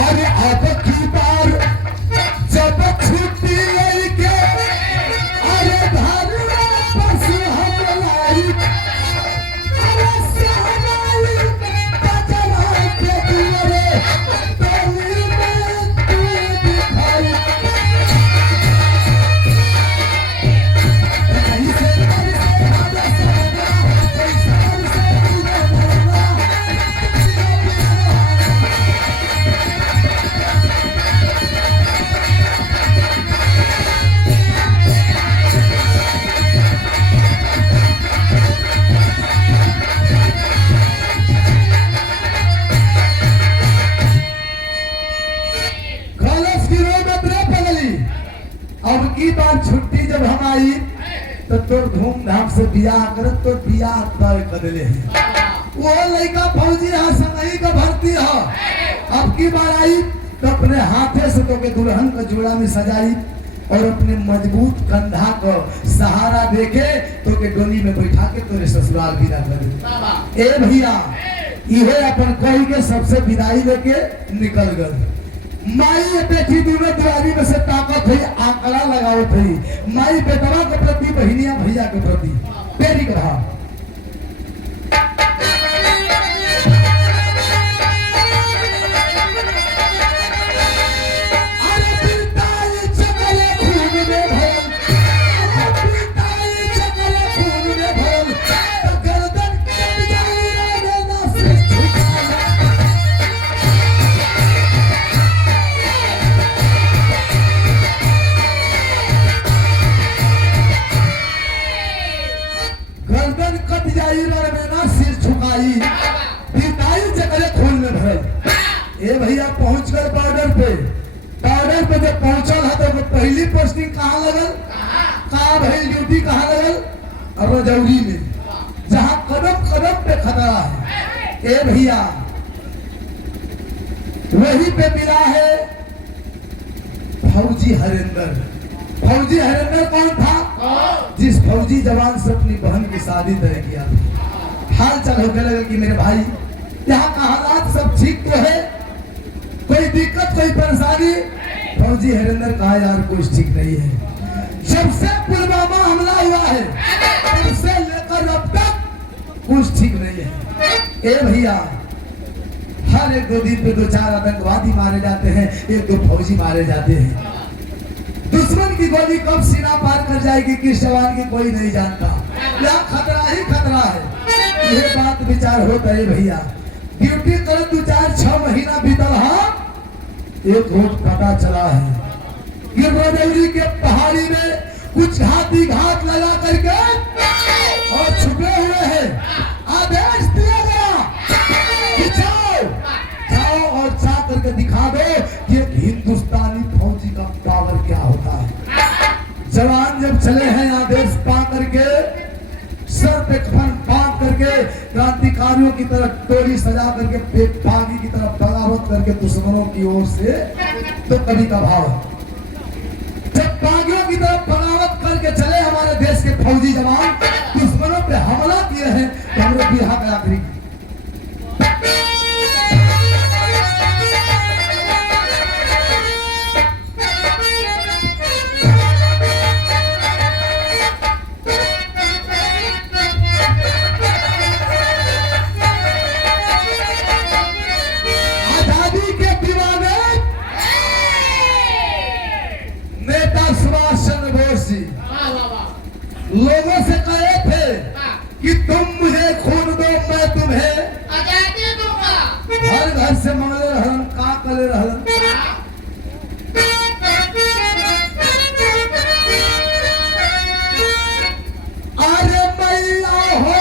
अरे अब की बार जब छुट्टी लेके, अरे घर वापस हम लाई, अरे सहनाई बजवा के दुआरे, टोली में तू दिखाई। कैसे कैसे आजा सजना, कैसे कैसे तुझे भरना। कॉलेज की रोड में ब्रेक पगली। अब की बार छुट्टी जब हम आई तो तोर धूमधाम से बियाह करत, तो बियाह तय कर दिले है। वो लड़का फौजी है, संगही का भर्ती है। अब की बार आई तो अपने हाथे से तो के दुल्हन का जोड़ा में सजाई और अपने मजबूत कंधा को सहारा देके तो के डोली में बैठा के तोरे ससुराल विदा कर दे। ए भैया इहे अपन कही के सबसे विदाई लेके निकल गए। माई बेटी दोनों दुआरी में से ताकत हुई, आंकड़ा लगाओ थी। माई बेटवा के प्रति, बहिनिया भैया के प्रति तेरी कहा। अरे पिताई चकले खून में भरल, अरे पिताई चकले खून में भरल, तो गर्दन कट जाई रे ना से झुकाई। गर्दन कट जाई रे ना सिर झुकाई, पिताई चकले खून में भरल। ए भैया पहुंच गए बॉर्डर पे। बॉर्डर पे जब पहुंचल है तो पहली पोस्टिंग कहाँ लगल? कहाँ भई ड्यूटी कहाँ लगल? रजौरी में, जहाँ कदम कदम पे खतरा है। ए भैया वहीं पे मिला है फौजी हरेंद्र। फौजी हरेंद्र कौन था? जिस फौजी जवान से अपनी बहन की शादी तय किया था। हाल चाल होने लगा कि मेरे भाई यहाँ का हालात सब ठीक तो है, कोई दिक्कत कोई परेशानी? फौजी हरेंद्र कहा यार कुछ ठीक नहीं है। जब से पुलवामा हमला हुआ है तब से लेकर अब तक कुछ ठीक नहीं है। ए भैया हर एक दो दिन पे 2-4 आतंकवादी मारे जाते हैं, 1-2 फौजी मारे जाते हैं। दुश्मन की गोली कब सीना पार कर जाएगी किस जवान की कोई नहीं जानता। यहाँ खतरा ही खतरा है। यह बात विचार होता है भैया। ड्यूटी कर 2-4-6 महीना बीतल है, एक रोज पता चला है कि रजौरी के पहाड़ी में कुछ घाती घात लगा करके और छुपे हुए हैं। आदेश दिया गया कि जाओ और जा करके दिखा दो कि एक हिंदुस्तानी फौजी का पावर क्या होता है। जवान जब चले हैं आदेश पा करके, सर पे कफन बांध करके, क्रांतिकारियों की तरफ टोली सजा करके, बागी की तरफ बगावत कर करके दुश्मनों की ओर से। तो कवि का भाव है, जब बागियों की तरफ बगावत करके चले हमारे देश के फौजी जवान, दुश्मनों पे हमला किए हैं, तो हमने बिहार का आखिरी आजादी के दीवाने नेता सुभाष चंद्र बोस जी लोगों से कहे थे कि तुम मुझे खून दो मैं तुम्हें आजादी दूंगा। घर घर से मंगले रहन का कले रहन। अरे मैया हो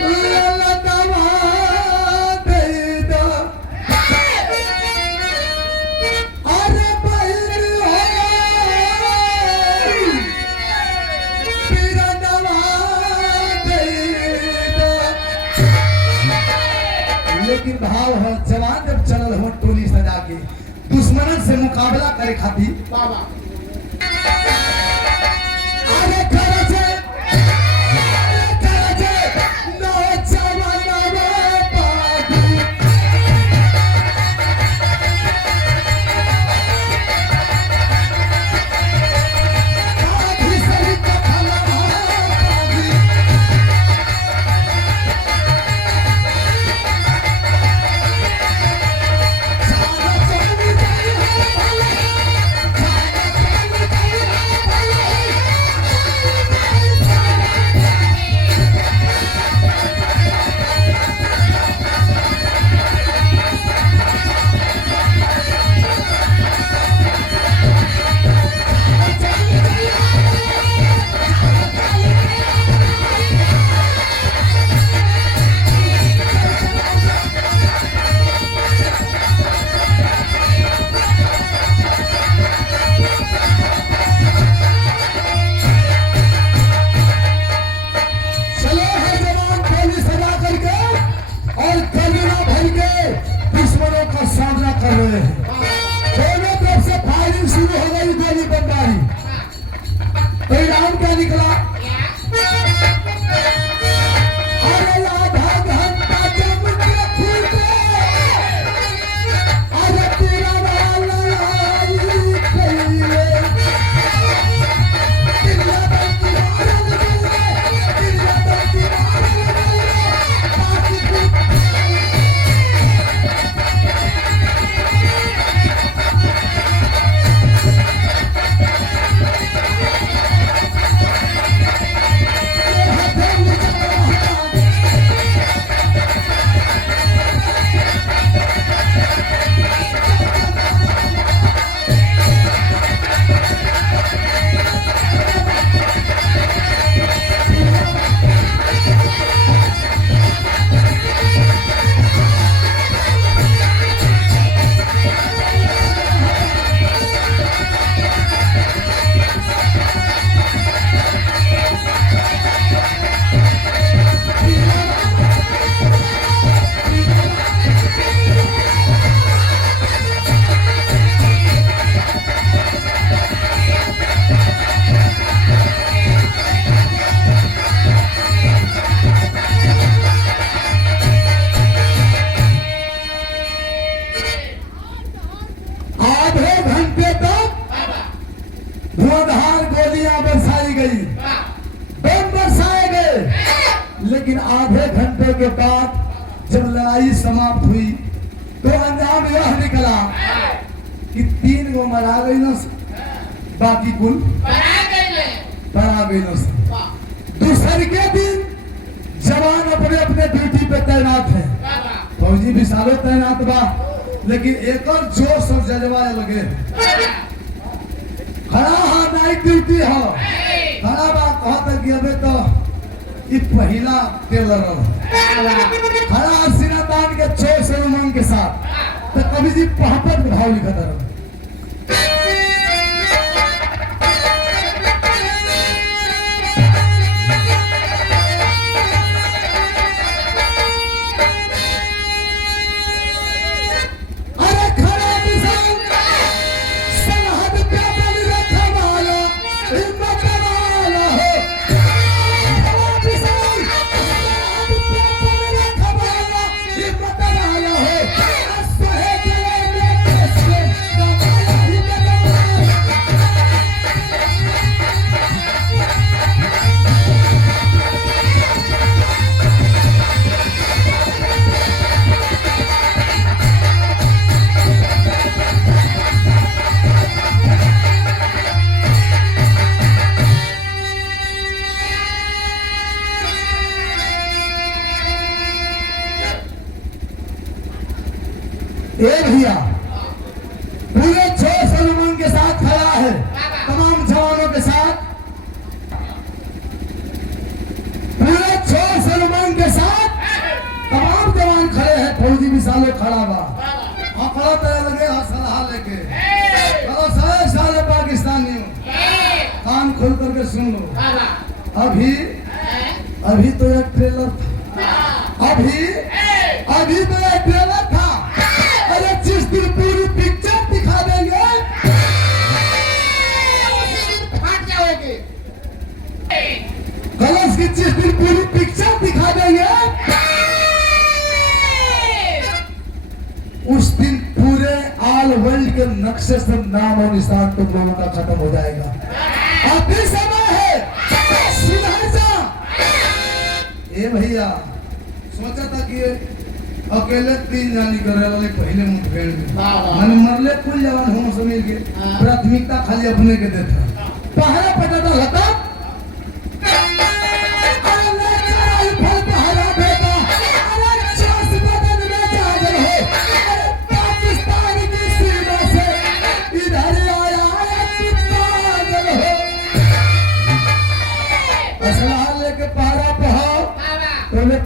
ललनवा दे दो। अरे बहिर हो पिरनवा दे दो। लेकिन भाव है, जवान जब चलल हो टोली सजा के दुश्मनन से मुकाबला करे खातिर, बाबा अरे करजे नौजवानवा बाबू। बागी सही कथलवा बागी। जाना चली जाई है भले, जाना चली जाई है भले। चलो है जवान टोली सजा करके और करुणा भर के दुश्मनों का सामना कर रहे हैं। दोनों तरफ से फायरिंग शुरू हो गई, गोली बमबारी। परिणाम क्या निकला? अरे आधा घंटा जम के फूटे, अरे तेरा वाला लड़ाई कइले। किल्ला बंदी मारल गइले, किल्ला बंदी मारल गइले। बाकी कुछ आधे घंटे तक धुआंधार गोलियां बरसाई गई, बम बरसाए गए। लेकिन आधे घंटे के बाद जब लड़ाई समाप्त हुई तो अंजाम यह निकला कि 3 गो मरा गई न, बाकी कुल परा गई न। दूसरे के दिन जवान अपने अपने ड्यूटी पे तैनात है, फौजी भी सालों तैनात बा, लेकिन एक और जोश और जज्बा लगे। खड़ा हा नाइट ड्यूटी हो, खड़ा बा कहता कि अबे तो ये पहला टेलर खड़ा सीना तान के जोश और उमंग के साथ। तो कवि जी पहापत के भाव लिखा था, ए भैया पूरे 6 सलमान के साथ खड़ा है, तमाम जवानों के साथ, पूरे 6 सलमान के साथ तमाम जवान खड़े हैं। फौजी विशाल खड़ा बा, खड़ा तरह लगे सलाह लेके सारे पाकिस्तानी कान खोल करके सुन लो। अभी तो एक ट्रेलर था, अभी तो एक ट्रेलर था। अरे जिस दिन पूरी पिक्चर दिखा देंगे फट जाओगे। कलश की जिस दिन पूरी पिक्चर दिखा देंगे उस दिन पूरे ऑल वर्ल्ड के नक्शे से नाम और निशान तुम लोगों का खत्म हो जाएगा। अभी समय है सुधर जा। ए भैया सोचा था कि अकेले 3 जानी करे वाले पहले मुठभेड़ में मैंने मरले कुल जवान हम समझ के प्राथमिकता खाली अपने के देता पहरा पटाता होता।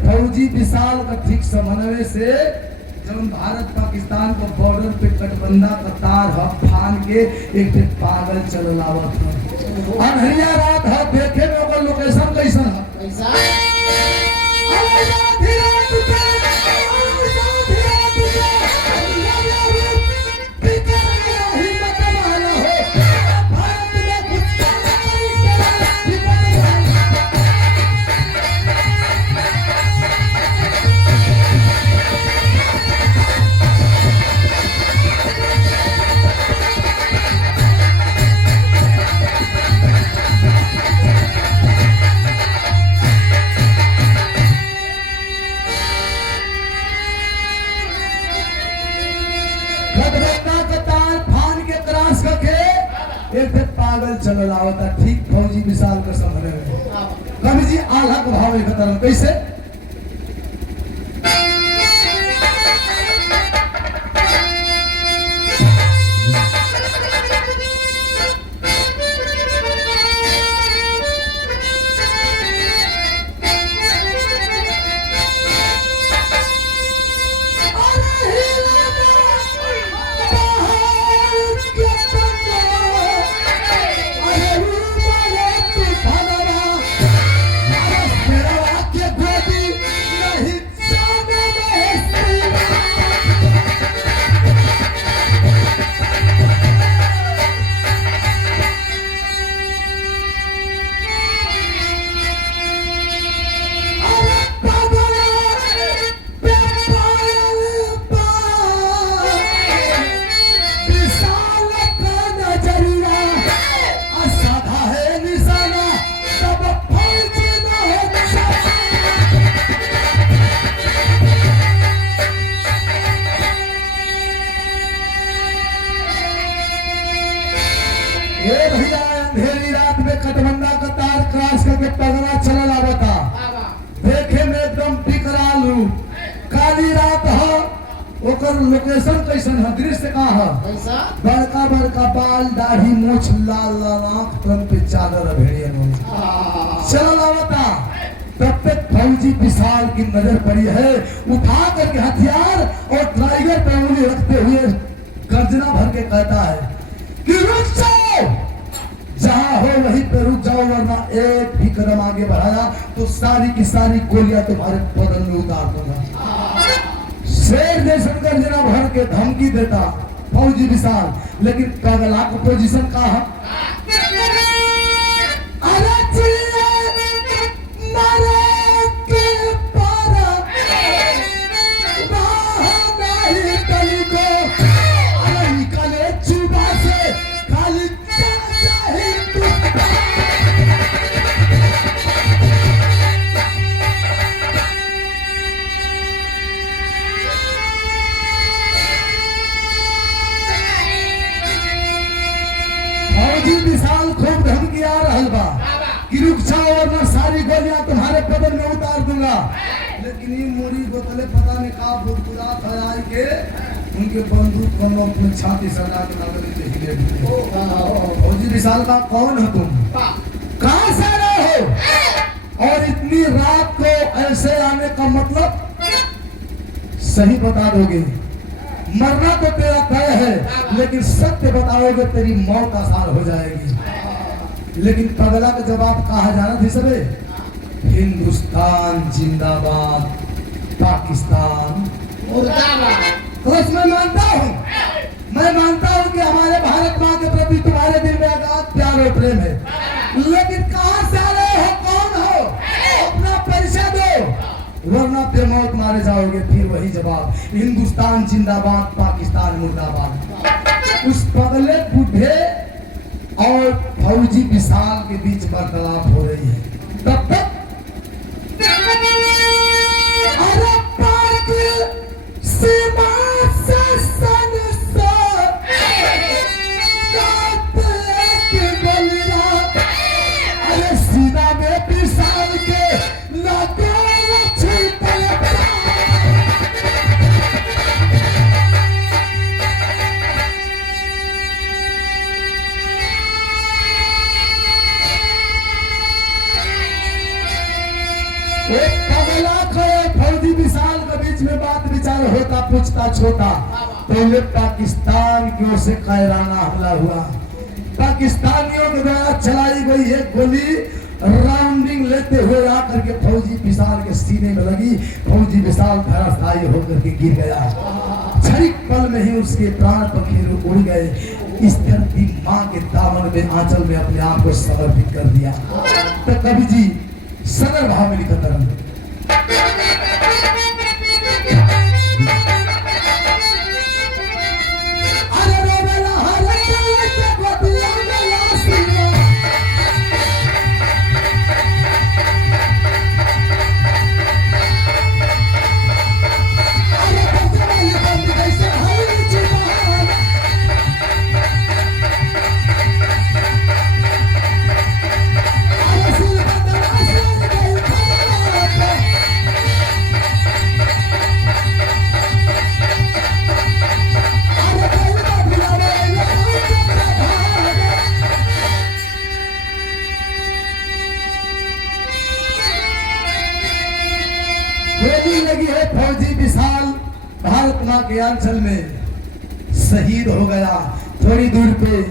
फौजी विशाल का ठीक समन्वय से जब भारत पाकिस्तान को बॉर्डर पे कटबंधा का तार फान के एक पागल चल लावत है। अनहरिया रात है, देखे में ओकर लोकेशन कैसन है पागल चल रहा होता। ठीक फौजी विशाल का समझ में कवि जी आल्हा का भाव एक कैसे अंधेरी रात में कटबंधा का तार क्रॉस करके पगला चला लावता। देखे में एकदम विकराल रूप, काली रात है। ओकर लोकेशन कैसन है, दृश्य का है बड़का बड़का बाल, दाढ़ी, मूछ, लाल लाल आंख, तन पे चादर भेड़िया चला लावता। तब तक फौजी विशाल की नजर पड़ी है, उठा करके हथियार और टाइगर पे उंगली रखते हुए गर्जना भर के कहता है कि रुक जाओ, जहां हो वहीं पे रुक जाओ, वरना एक भी कदम आगे बढ़ाया तो सारी की सारी गोलियां तुम्हारे बदन में उतार दूंगा। शेर जैसे गर्जना भर के धमकी देता फौजी विशाल, लेकिन पगला का पोजीशन का है विशाल खूब धमकी आ रहल बा कि रुक जाओ वरना सारी गोलियां तुम्हारे बदन में उतार दूंगा। लेकिन ये मोरी बोतले पता नहीं का बुदबुदा फैलाई के उनके बंदूक को नोक में छाती सटा के नागरिक के हिले ढूंढे। फौजी विशाल का कौन हो तुम, कहां से आए हो, और इतनी रात को ऐसे आने का मतलब सही बता दोगे? मरना तो तेरा तय है, लेकिन सत्य बताओगे तेरी मौत आसान हो जाएगी। लेकिन पगला का जवाब कहा जाना थी सबे, हिंदुस्तान जिंदाबाद, पाकिस्तान मुर्दाबाद। तो मैं मानता हूँ कि हमारे भारत माँ के प्रति तुम्हारे दिल में अगाध प्यार और प्रेम है, लेकिन कहां से आ रहे हो, कौन हो, अपना परिचय दो, वरना फिर मौत मारे जाओगे। फिर वही जवाब, हिंदुस्तान जिंदाबाद, पाकिस्तान मुर्दाबाद। उस पगले बूढ़े और फौजी विशाल के बीच वार्तालाप हो रही है। तब तक अरे पाक सीमा से अरे सीधा में विशाल के लाखों फौजी विशाल के बीच में बात विचार होता, पूछताछ होता। पहले पाकिस्तान की ओर से कायराना हमला हुआ। पाकिस्तानियों के द्वारा चलाई गई एक गोली राउंडिंग लेते हुए आकर के फौजी विशाल के सीने में लगी। फौजी विशाल धराशायी होकर के गिर गया। क्षणिक पल में ही उसके प्राण पखेरु उड़ गए। इस धरती माँ के दामन में, आंचल में अपने आप को समर्पित कर दिया। तो कवि जी सदर भाव में लिखा तरंग, लगी है। फौजी विशाल भारत माँ के अंचल में शहीद हो गया। थोड़ी दूर पे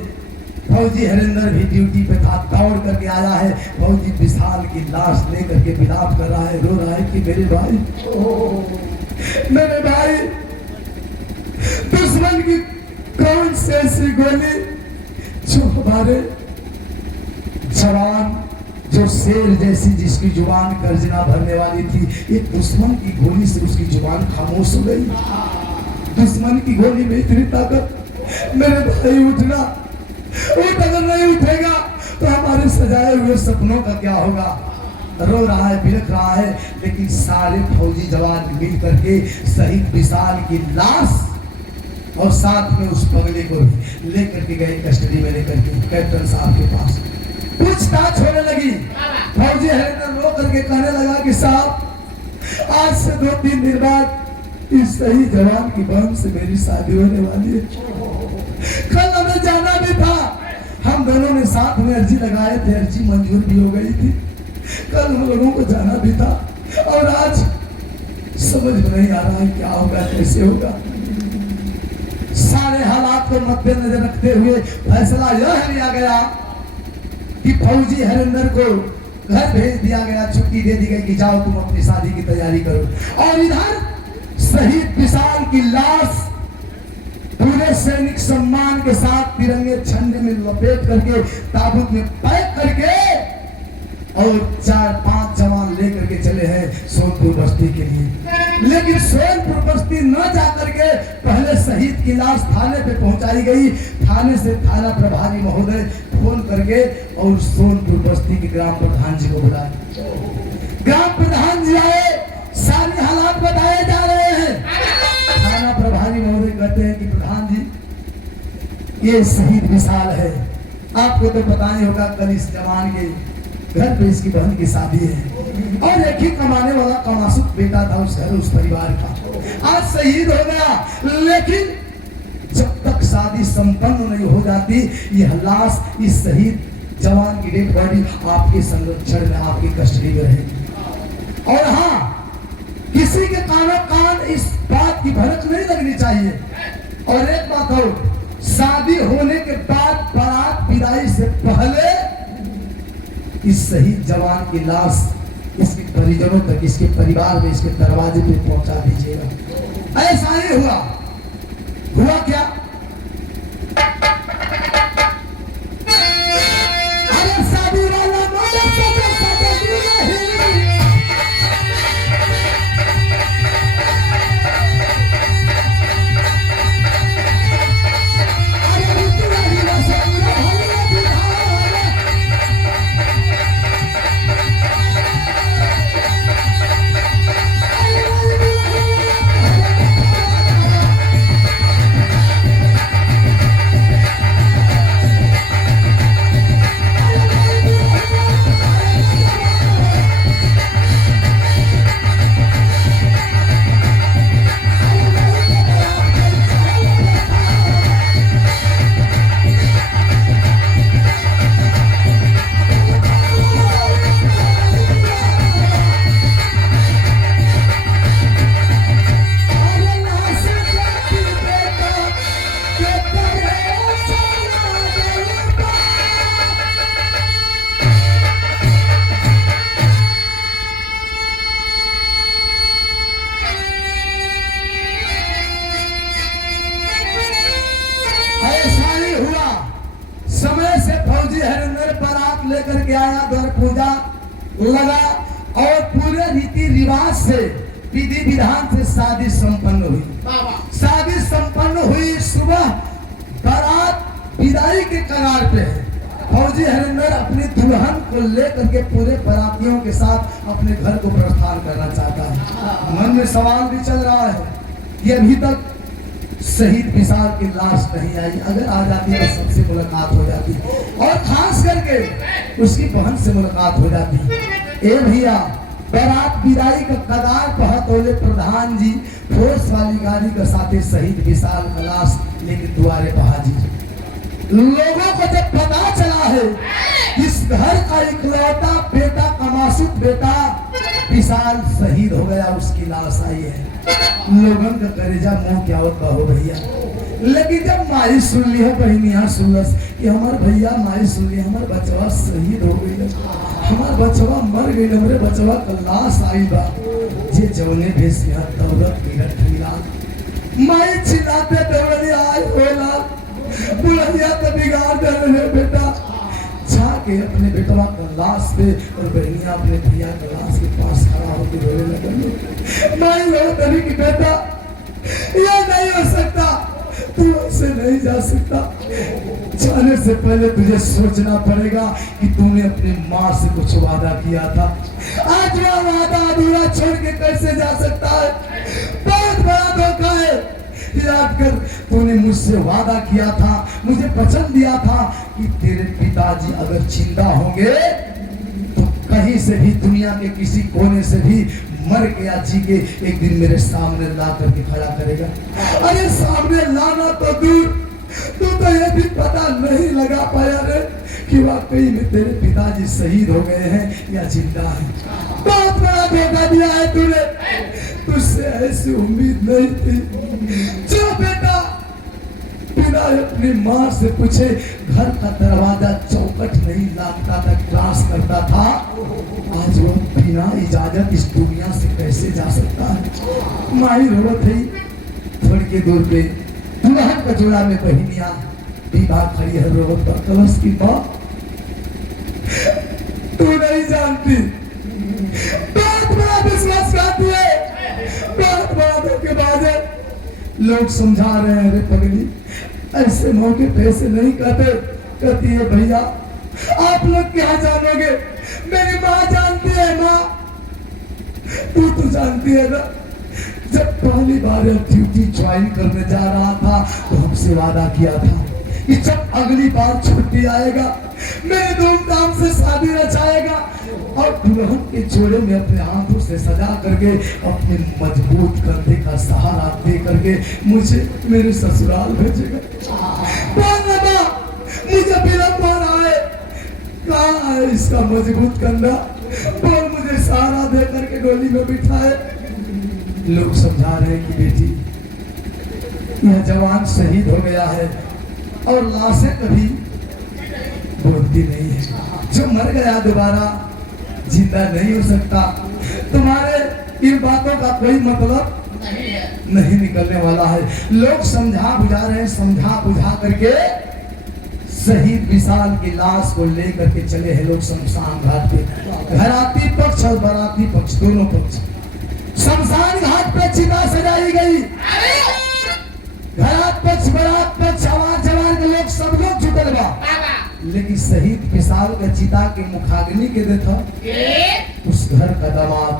फौजी हरिंदर भी ड्यूटी पे था, दौड़ करके आया है। फौजी विशाल की लाश लेकर के विलाप कर रहा है, रो रहा है कि मेरे भाई, मेरे भाई, दुश्मन की कौन सी ऐसी गोली जो हमारे जवान, जो शेर जैसी जिसकी जुबान गर्जना भरने वाली थी, एक दुश्मन की गोली से उसकी जुबान खामोश हो गई। दुश्मन की गोली में इतनी ताकत। मेरे भाई उठना, उठ, अगर नहीं उठेगा तो हमारे सजाए हुए सपनों का क्या होगा। रो रहा है, बिलख रहा है, लेकिन सारे फौजी जवान मिल करके शहीद विशाल की लाश और साथ में उस पगले को लेकर के गए, कस्टडी में लेकर के कैप्टन साहब के पास। पूछताछ होने लगी। फौजी हरिंदर रो करके कहने लगा कि साहब, आज से 2-3 दिन बाद इस सही जवान की बहन से मेरी शादी होने वाली है। कल हमें जाना भी था, हम दोनों ने साथ में अर्जी लगाए थे, अर्जी मंजूर भी हो गई थी। कल हम लोगों को जाना भी था, और आज समझ में नहीं आ रहा है क्या होगा, कैसे होगा। सारे हालात को मद्देनजर रखते हुए फैसला यह लिया गया कि फौजी हरिंदर को घर भेज दिया गया, छुट्टी दे दी गई कि जाओ तुम अपनी शादी की तैयारी करो। और इधर शहीद विशाल की लाश पूरे सैनिक सम्मान के साथ तिरंगे झंडे में लपेट करके ताबूत में पैक करके और 4-5 जवान लेकर के चले हैं सोनपुर बस्ती के लिए। लेकिन सोनपुर बस्ती न जाकर के पहले शहीद की लाश थाने पे पहुंचाई गई। थाने से थाना प्रभारी महोदय फोन करके और सोनपुर बस्ती के ग्राम प्रधान जी को बुलाए। ग्राम प्रधान जी आए, सारे हालात बताए जा रहे हैं। थाना प्रभारी महोदय कहते हैं कि प्रधान जी, ये शहीद विशाल है, आपको तो पता ही होगा, कल इस जवान के घर पे इसकी बहन की शादी है, और एक ही कमाने वाला कमासुत बेटा था उस घर, उस परिवार का। आज शहीद हो गया, लेकिन जब तक शादी संपन्न नहीं हो जाती, यह लाश, इस शहीद जवान की डेड बॉडी आपके संरक्षण में, आपकी कस्टडी में रहेगी। और हाँ, किसी के कान इस बात की भनक नहीं लगनी चाहिए। और एक बात और, शादी होने के बाद बारात विदाई से पहले इस शहीद जवान की लाश इसके परिजनों तक, इसके परिवार में, इसके दरवाजे पे पहुंचा दीजिएगा। ऐसा ही हुआ क्या? अरे शादी वाला मदद लेकर के आया, द्वार पूजा लगा और पूरे रीति रिवाज से, विधि विधान से शादी संपन्न हुई। शादी संपन्न हुई, सुबह बारात विदाई के कगार पे है। फौजी हरिंदर अपनी दुल्हन को लेकर के पूरे बारातियों के साथ अपने घर को प्रस्थान करना चाहता है। मन में सवाल भी चल रहा है कि अभी तक शहीद विशाल की लाश नहीं आई, अगर आ जाती तो सबसे मुलाकात हो जाती और खास करके उसकी बहन से मुलाकात हो जाती। ए भैया, बारात विदाई का कगार पहुंचे प्रधान जी फोर्स वाली गाड़ी के साथ शहीद विशाल का लाश लेकिन द्वारे पर हाजिर। लोगों को जब पता चला है इस घर का इकलौता बेटा, कमासुत बेटा विशाल शहीद हो गया, उसकी लाश आई है, लोगों का करेजा मुंह क्या होता हो भैया। लेकिन जब माई सुन ली है, बहनिया सुनस कि हमार भैया, माई सुन ली हमार बचवा शहीद हो गई, हमार बचवा मर गई, हमारे बचवा का लाश आई बा, जे जौने भेस यहाँ दौलत मिलत माई चिल्लाते दौड़े आए होला, बुढ़िया तो बिगाड़ दे रहे बेटा। जाके अपने बेटवा का लाश पे और बहनिया अपने भैया का लाश के पास खड़ा होकर रोने लगे। माई रो तरी की बेटा, ये नहीं हो सकता, तू ऐसे नहीं जा सकता, जाने से पहले तुझे सोचना पड़ेगा कि तूने अपनी माँ से कुछ वादा किया था। आज वह वादा अधूरा छोड़ के कैसे जा सकता है? बहुत बड़ा धोखा है। याद कर, तूने मुझसे वादा किया था, मुझे वचन दिया था कि तेरे पिताजी अगर जिंदा होंगे तो कहीं से भी, दुनिया के किसी कोने से भी मर के या जी के एक दिन मेरे सामने ला करके खड़ा करेगा। अरे सामने लाना तो दूर, तू तो ये भी पता नहीं लगा पाया रे कि वाकई में तेरे पिताजी शहीद हो गए हैं या जिंदा हैं। बहुत बड़ा धोखा दिया है तूने, तुझसे ऐसी उम्मीद नहीं थी। जो बेटा बिना अपनी माँ से पूछे घर का दरवाजा चौखट नहीं लांघता था, क्रॉस करता था, आज वो बिना इजाजत इस दुनिया से कैसे जा सकता है? माही रो थी, थोड़ी के दूर पे दुल्हन का जोड़ा में बहनिया विवाह खड़ी है, रोड पर कलश की माँ तू नहीं जानती, बहुत बड़ा विश्वासघाती है, बहुत बड़ा धोखेबाज है। लोग समझा रहे हैं, रे पगली ऐसे मौके पे ऐसे नहीं कहते। कहती है भैया आप लोग क्या जानोगे, मेरी माँ जानती है, माँ तू तो जानती है ना, जब पहली बार ड्यूटी ज्वाइन करने जा रहा था तो हमसे वादा किया था कि जब अगली बार छुट्टी आएगा मेरे धूमधाम से शादी रचाएगा, और दुल्हन के जोड़े में अपने हाथों से सजा करके अपने मजबूत कंधे का सहारा दे करके मुझे मेरे ससुराल भेजेगा। मुझे विलंब हो रहा है, कहाँ है इसका मजबूत कंधा, और मुझे सहारा दे करके डोली में बिठाए। लोग समझा रहे हैं कि बेटी यह जवान शहीद हो गया है और लाशें कभी बोलती नहीं है, जो मर गया दोबारा जिंदा नहीं हो सकता। तुम्हारे इन बातों का कोई मतलब नहीं निकलने वाला है। लोग समझा बुझा रहे हैं, समझा बुझा करके शहीद विशाल की लाश को लेकर के चले हैं लोग शमशान घाट पे। घराती पक्ष और बाराती पक्ष दोनों पक्ष शमशान घाट पे चिता सजाई गई। घरात पक्ष बारात पक्ष आवाज जवान के लोग सब लोग जुटल बा, लेकिन शहीद विशाल का चिता के मुखाग्नि के देखा उस घर का दामाद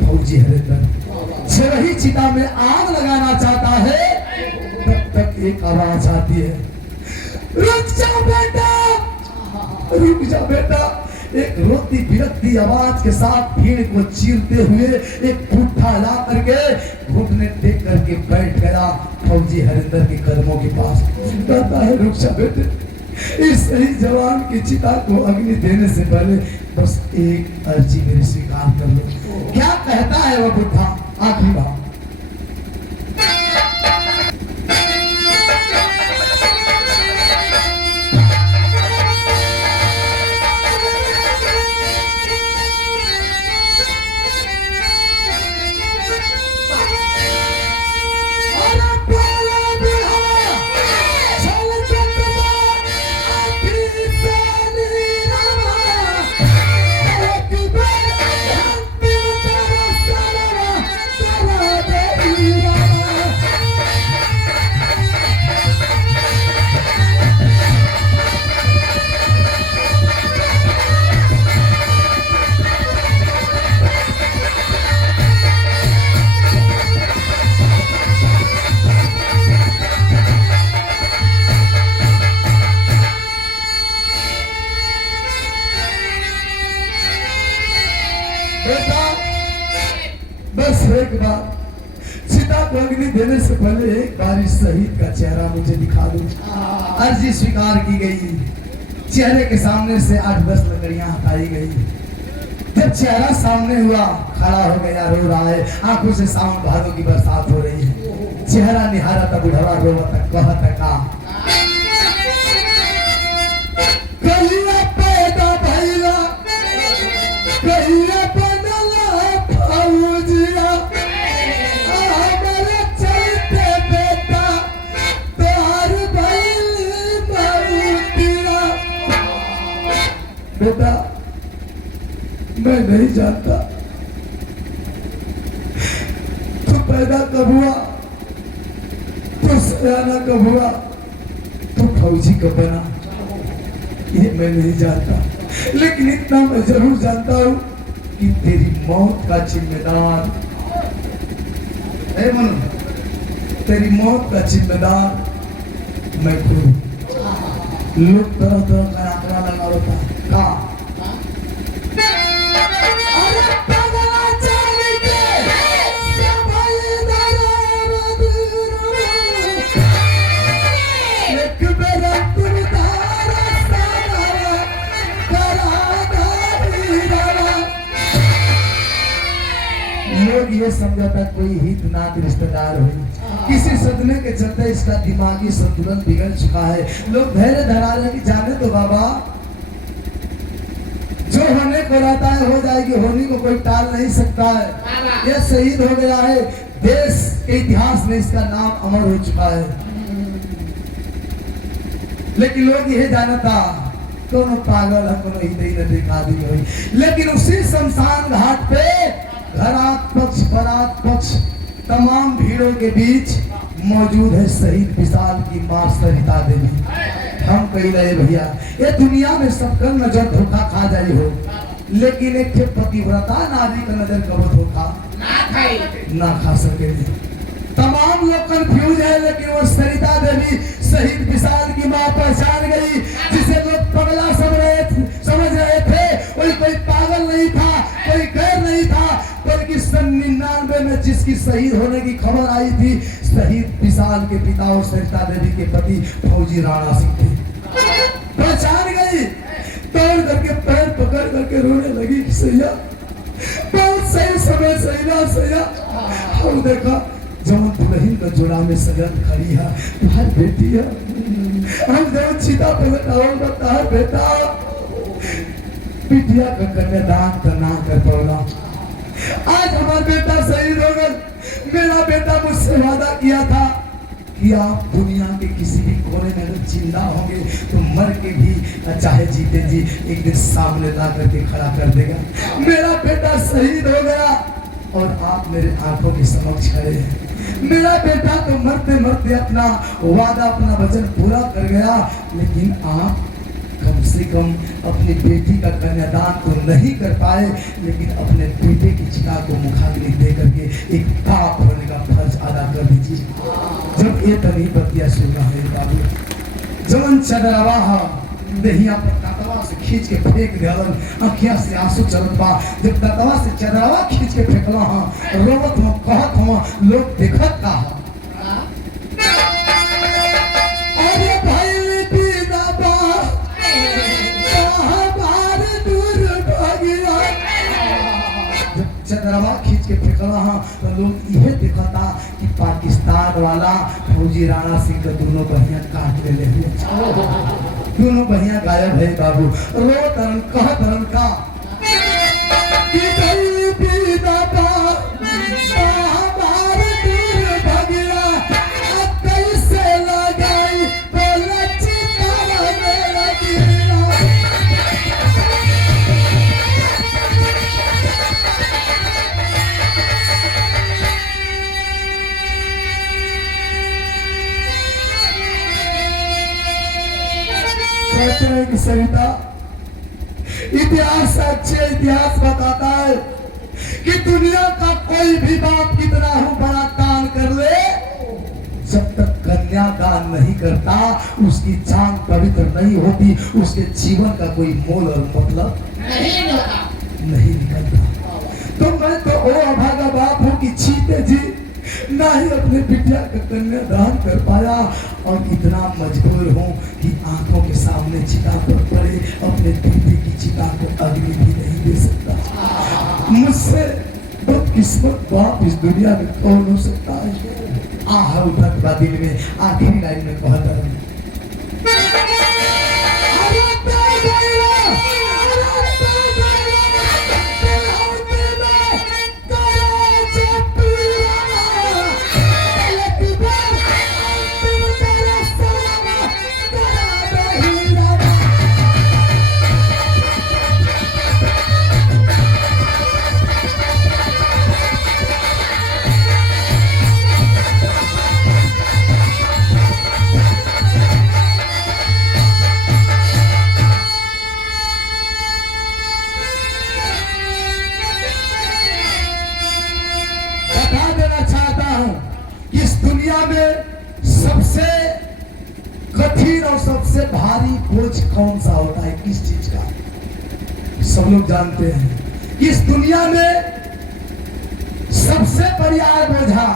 फौजी हरिंदर से वही चिता में आग लगाना चाहता है, तब तक एक आवाज आती है, रुक जा बेटा, रुक जा बेटा। एक रोती बिरकती आवाज के साथ भीड़ को चीरते हुए एक पुट्ठा ला करके घुटने टेक करके बैठ गया फौजी हरिंदर के कदमों के पास। कहता है रुक जा बेटे, इस सही जवान की चिता को अग्नि देने से पहले बस एक अर्जी मेरी स्वीकार कर लो। क्या कहता है वह बुद्धा? आखिरी बात, बस एक बार चिता को अग्नि देने से पहले एक बार इस शहीद का चेहरा मुझे दिखा दो। अर्जी स्वीकार की गई, चेहरे के सामने से 8-10 लकड़ियां हटाई गई। जब चेहरा सामने हुआ, खड़ा हो गया, रो रहा है, आंखों से सावन भादों की बरसात हो रही है। चेहरा निहारा तक बुढ़वा रोवा तक कहता का कलिया पैदा भइला, कलिया बेटा मैं नहीं जानता तू पैदा कब हुआ, तू सयाना कब हुआ, तू फौजी कब बना, ये मैं नहीं जानता। लेकिन इतना मैं जरूर जानता हूं कि तेरी मौत का जिम्मेदार है मनु, तेरी मौत का जिम्मेदार मैं खुद। लोग तरह तरह का आंकड़ा लगा होता है लोग ये समझाता कोई हित नात रिश्तेदार हुई, किसी सदमे के चलते इसका दिमागी संतुलन बिगड़ चुका है। लोग धैर्य धरा रहे कि जाने तो बाबा, जो होने को रहता है हो जाएगी, होने को कोई टाल नहीं सकता है। यह शहीद हो गया है, देश के इतिहास में इसका नाम अमर हो चुका है। लेकिन लोग यह जानता कोनो पागल है, कोनो हिंदी न देखा दी हुई। लेकिन उसी शमशान घाट पे घरात पक्ष बारात पक्ष तमाम भीड़ों के बीच मौजूद है शहीद विशाल की मां सरिता देवी। हम कही रहे भैया, ये दुनिया में सबका नजर धोखा खा जाई हो, लेकिन एक पतिव्रता नारी का नजर कब धोखा ना खा सके। तमाम लोग कंफ्यूज है, लेकिन वो सरिता देवी शहीद विशाल की मां पहचान गई, जिसे लोग पगला समझ रहे थे, वही कोई पागल नहीं था, कोई गैर नहीं था, बल्कि सन 99 में जिसकी शहीद होने की खबर आई थी, शहीद विशाल के पिता और सरिता देवी के पति फौजी राणा सिंह थे। पहचान गई, दौड़ करके पैर पकड़ करके रोने लगी कि सैया बहुत सही समय सैया। और देखा जब दुल्हन का जोड़ा में सजन खड़ी है, तुम्हारी बेटी है, हम जब चिता पे बता बेटा बिटिया का कन्यादान करना कर पड़ा। आज हमारा बेटा शहीद हो गया। मेरा बेटा मुझसे वादा किया था कि आप दुनिया के किसी भी कोने में अगर जिंदा होंगे तो मर के भी चाहे जीते जी एक दिन सामने ला करके खड़ा कर देगा। मेरा बेटा शहीद हो गया और आप मेरे आंखों के समक्ष खड़े हैं। मेरा बेटा तो मरते मरते अपना वादा अपना वचन पूरा कर गया, लेकिन आप कम से कम अपनी बेटी का कन्यादान तो नहीं कर पाए, लेकिन अपने बेटे की चिता को मुखाग्नि दे करके एक बाप होने का फर्ज अदा कर दीजिए। जब ये तभी बतिया सुना है बाबू, जवन चदरवा दहिया पर ततवा से खींच के फेंक दियावन, अखियां से आंसू चलत बा। जब ततवा से चदरवा खींच के फेंकला हां, रोवत हो कहत हो लोग देखत का हां। अरे भाई बिना बा बाहर दूर भागिया। जब चदरवा खींच के फेंकला हां तो लोग यह देखता कि पाकिस्तान वाला फौजी राणा सिंह का दोनों बहिया काट ले हुए, दोनों बहिया गायब है बाबू। रो तरन कह तरन का कि कहीं भी दादा बाहर दूर भगिया, अब कैसे लगाई बोला चिता मेरा गिरा। कहते हैं कि सरिता, इतिहास अच्छे इतिहास बताता है कि दुनिया का कोई भी बाप कितना हो बड़ा दान कर ले, जब तक कन्या दान नहीं करता उसकी जान पवित्र नहीं होती, उसके जीवन का कोई मोल और मतलब नहीं निकलता। तो मैं तो ओ अभागा बाप हूँ कि जीते जी ना ही अपने बिटिया का कन्यादान कर पाया, और इतना मजबूर हूँ कि आंखों के सामने चिता पर पड़े अपने बेटे की चिता को अग्नि भी नहीं दे सकता। मुझसे बदकिस्मत बाप इस दुनिया में कौन हो सकता है। आह उठत बा दिल में, आखिरी लाइन में कहता है सबसे कठिन और सबसे भारी बोझ कौन सा होता है, किस चीज का। सब लोग जानते हैं कि इस दुनिया में सबसे बड़ा बोझा,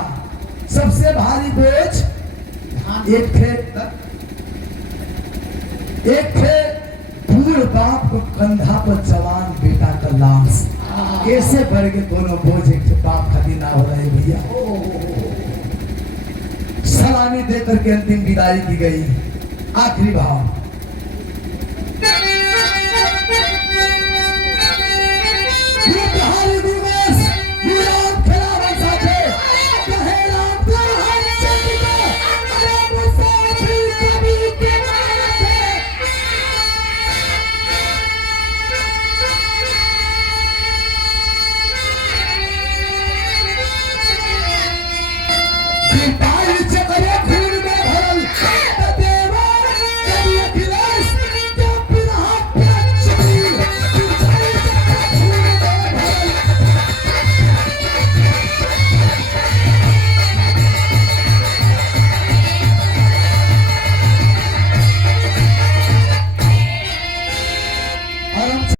सबसे भारी बोझ एक थे बूढ़ बाप को कंधा पर जवान बेटा का लाश। कैसे बढ़ के दोनों बोझ एक बाप खातिर ना हो रहे भैया। सलामी देकर के अंतिम विदाई की गई। आखिरी भाव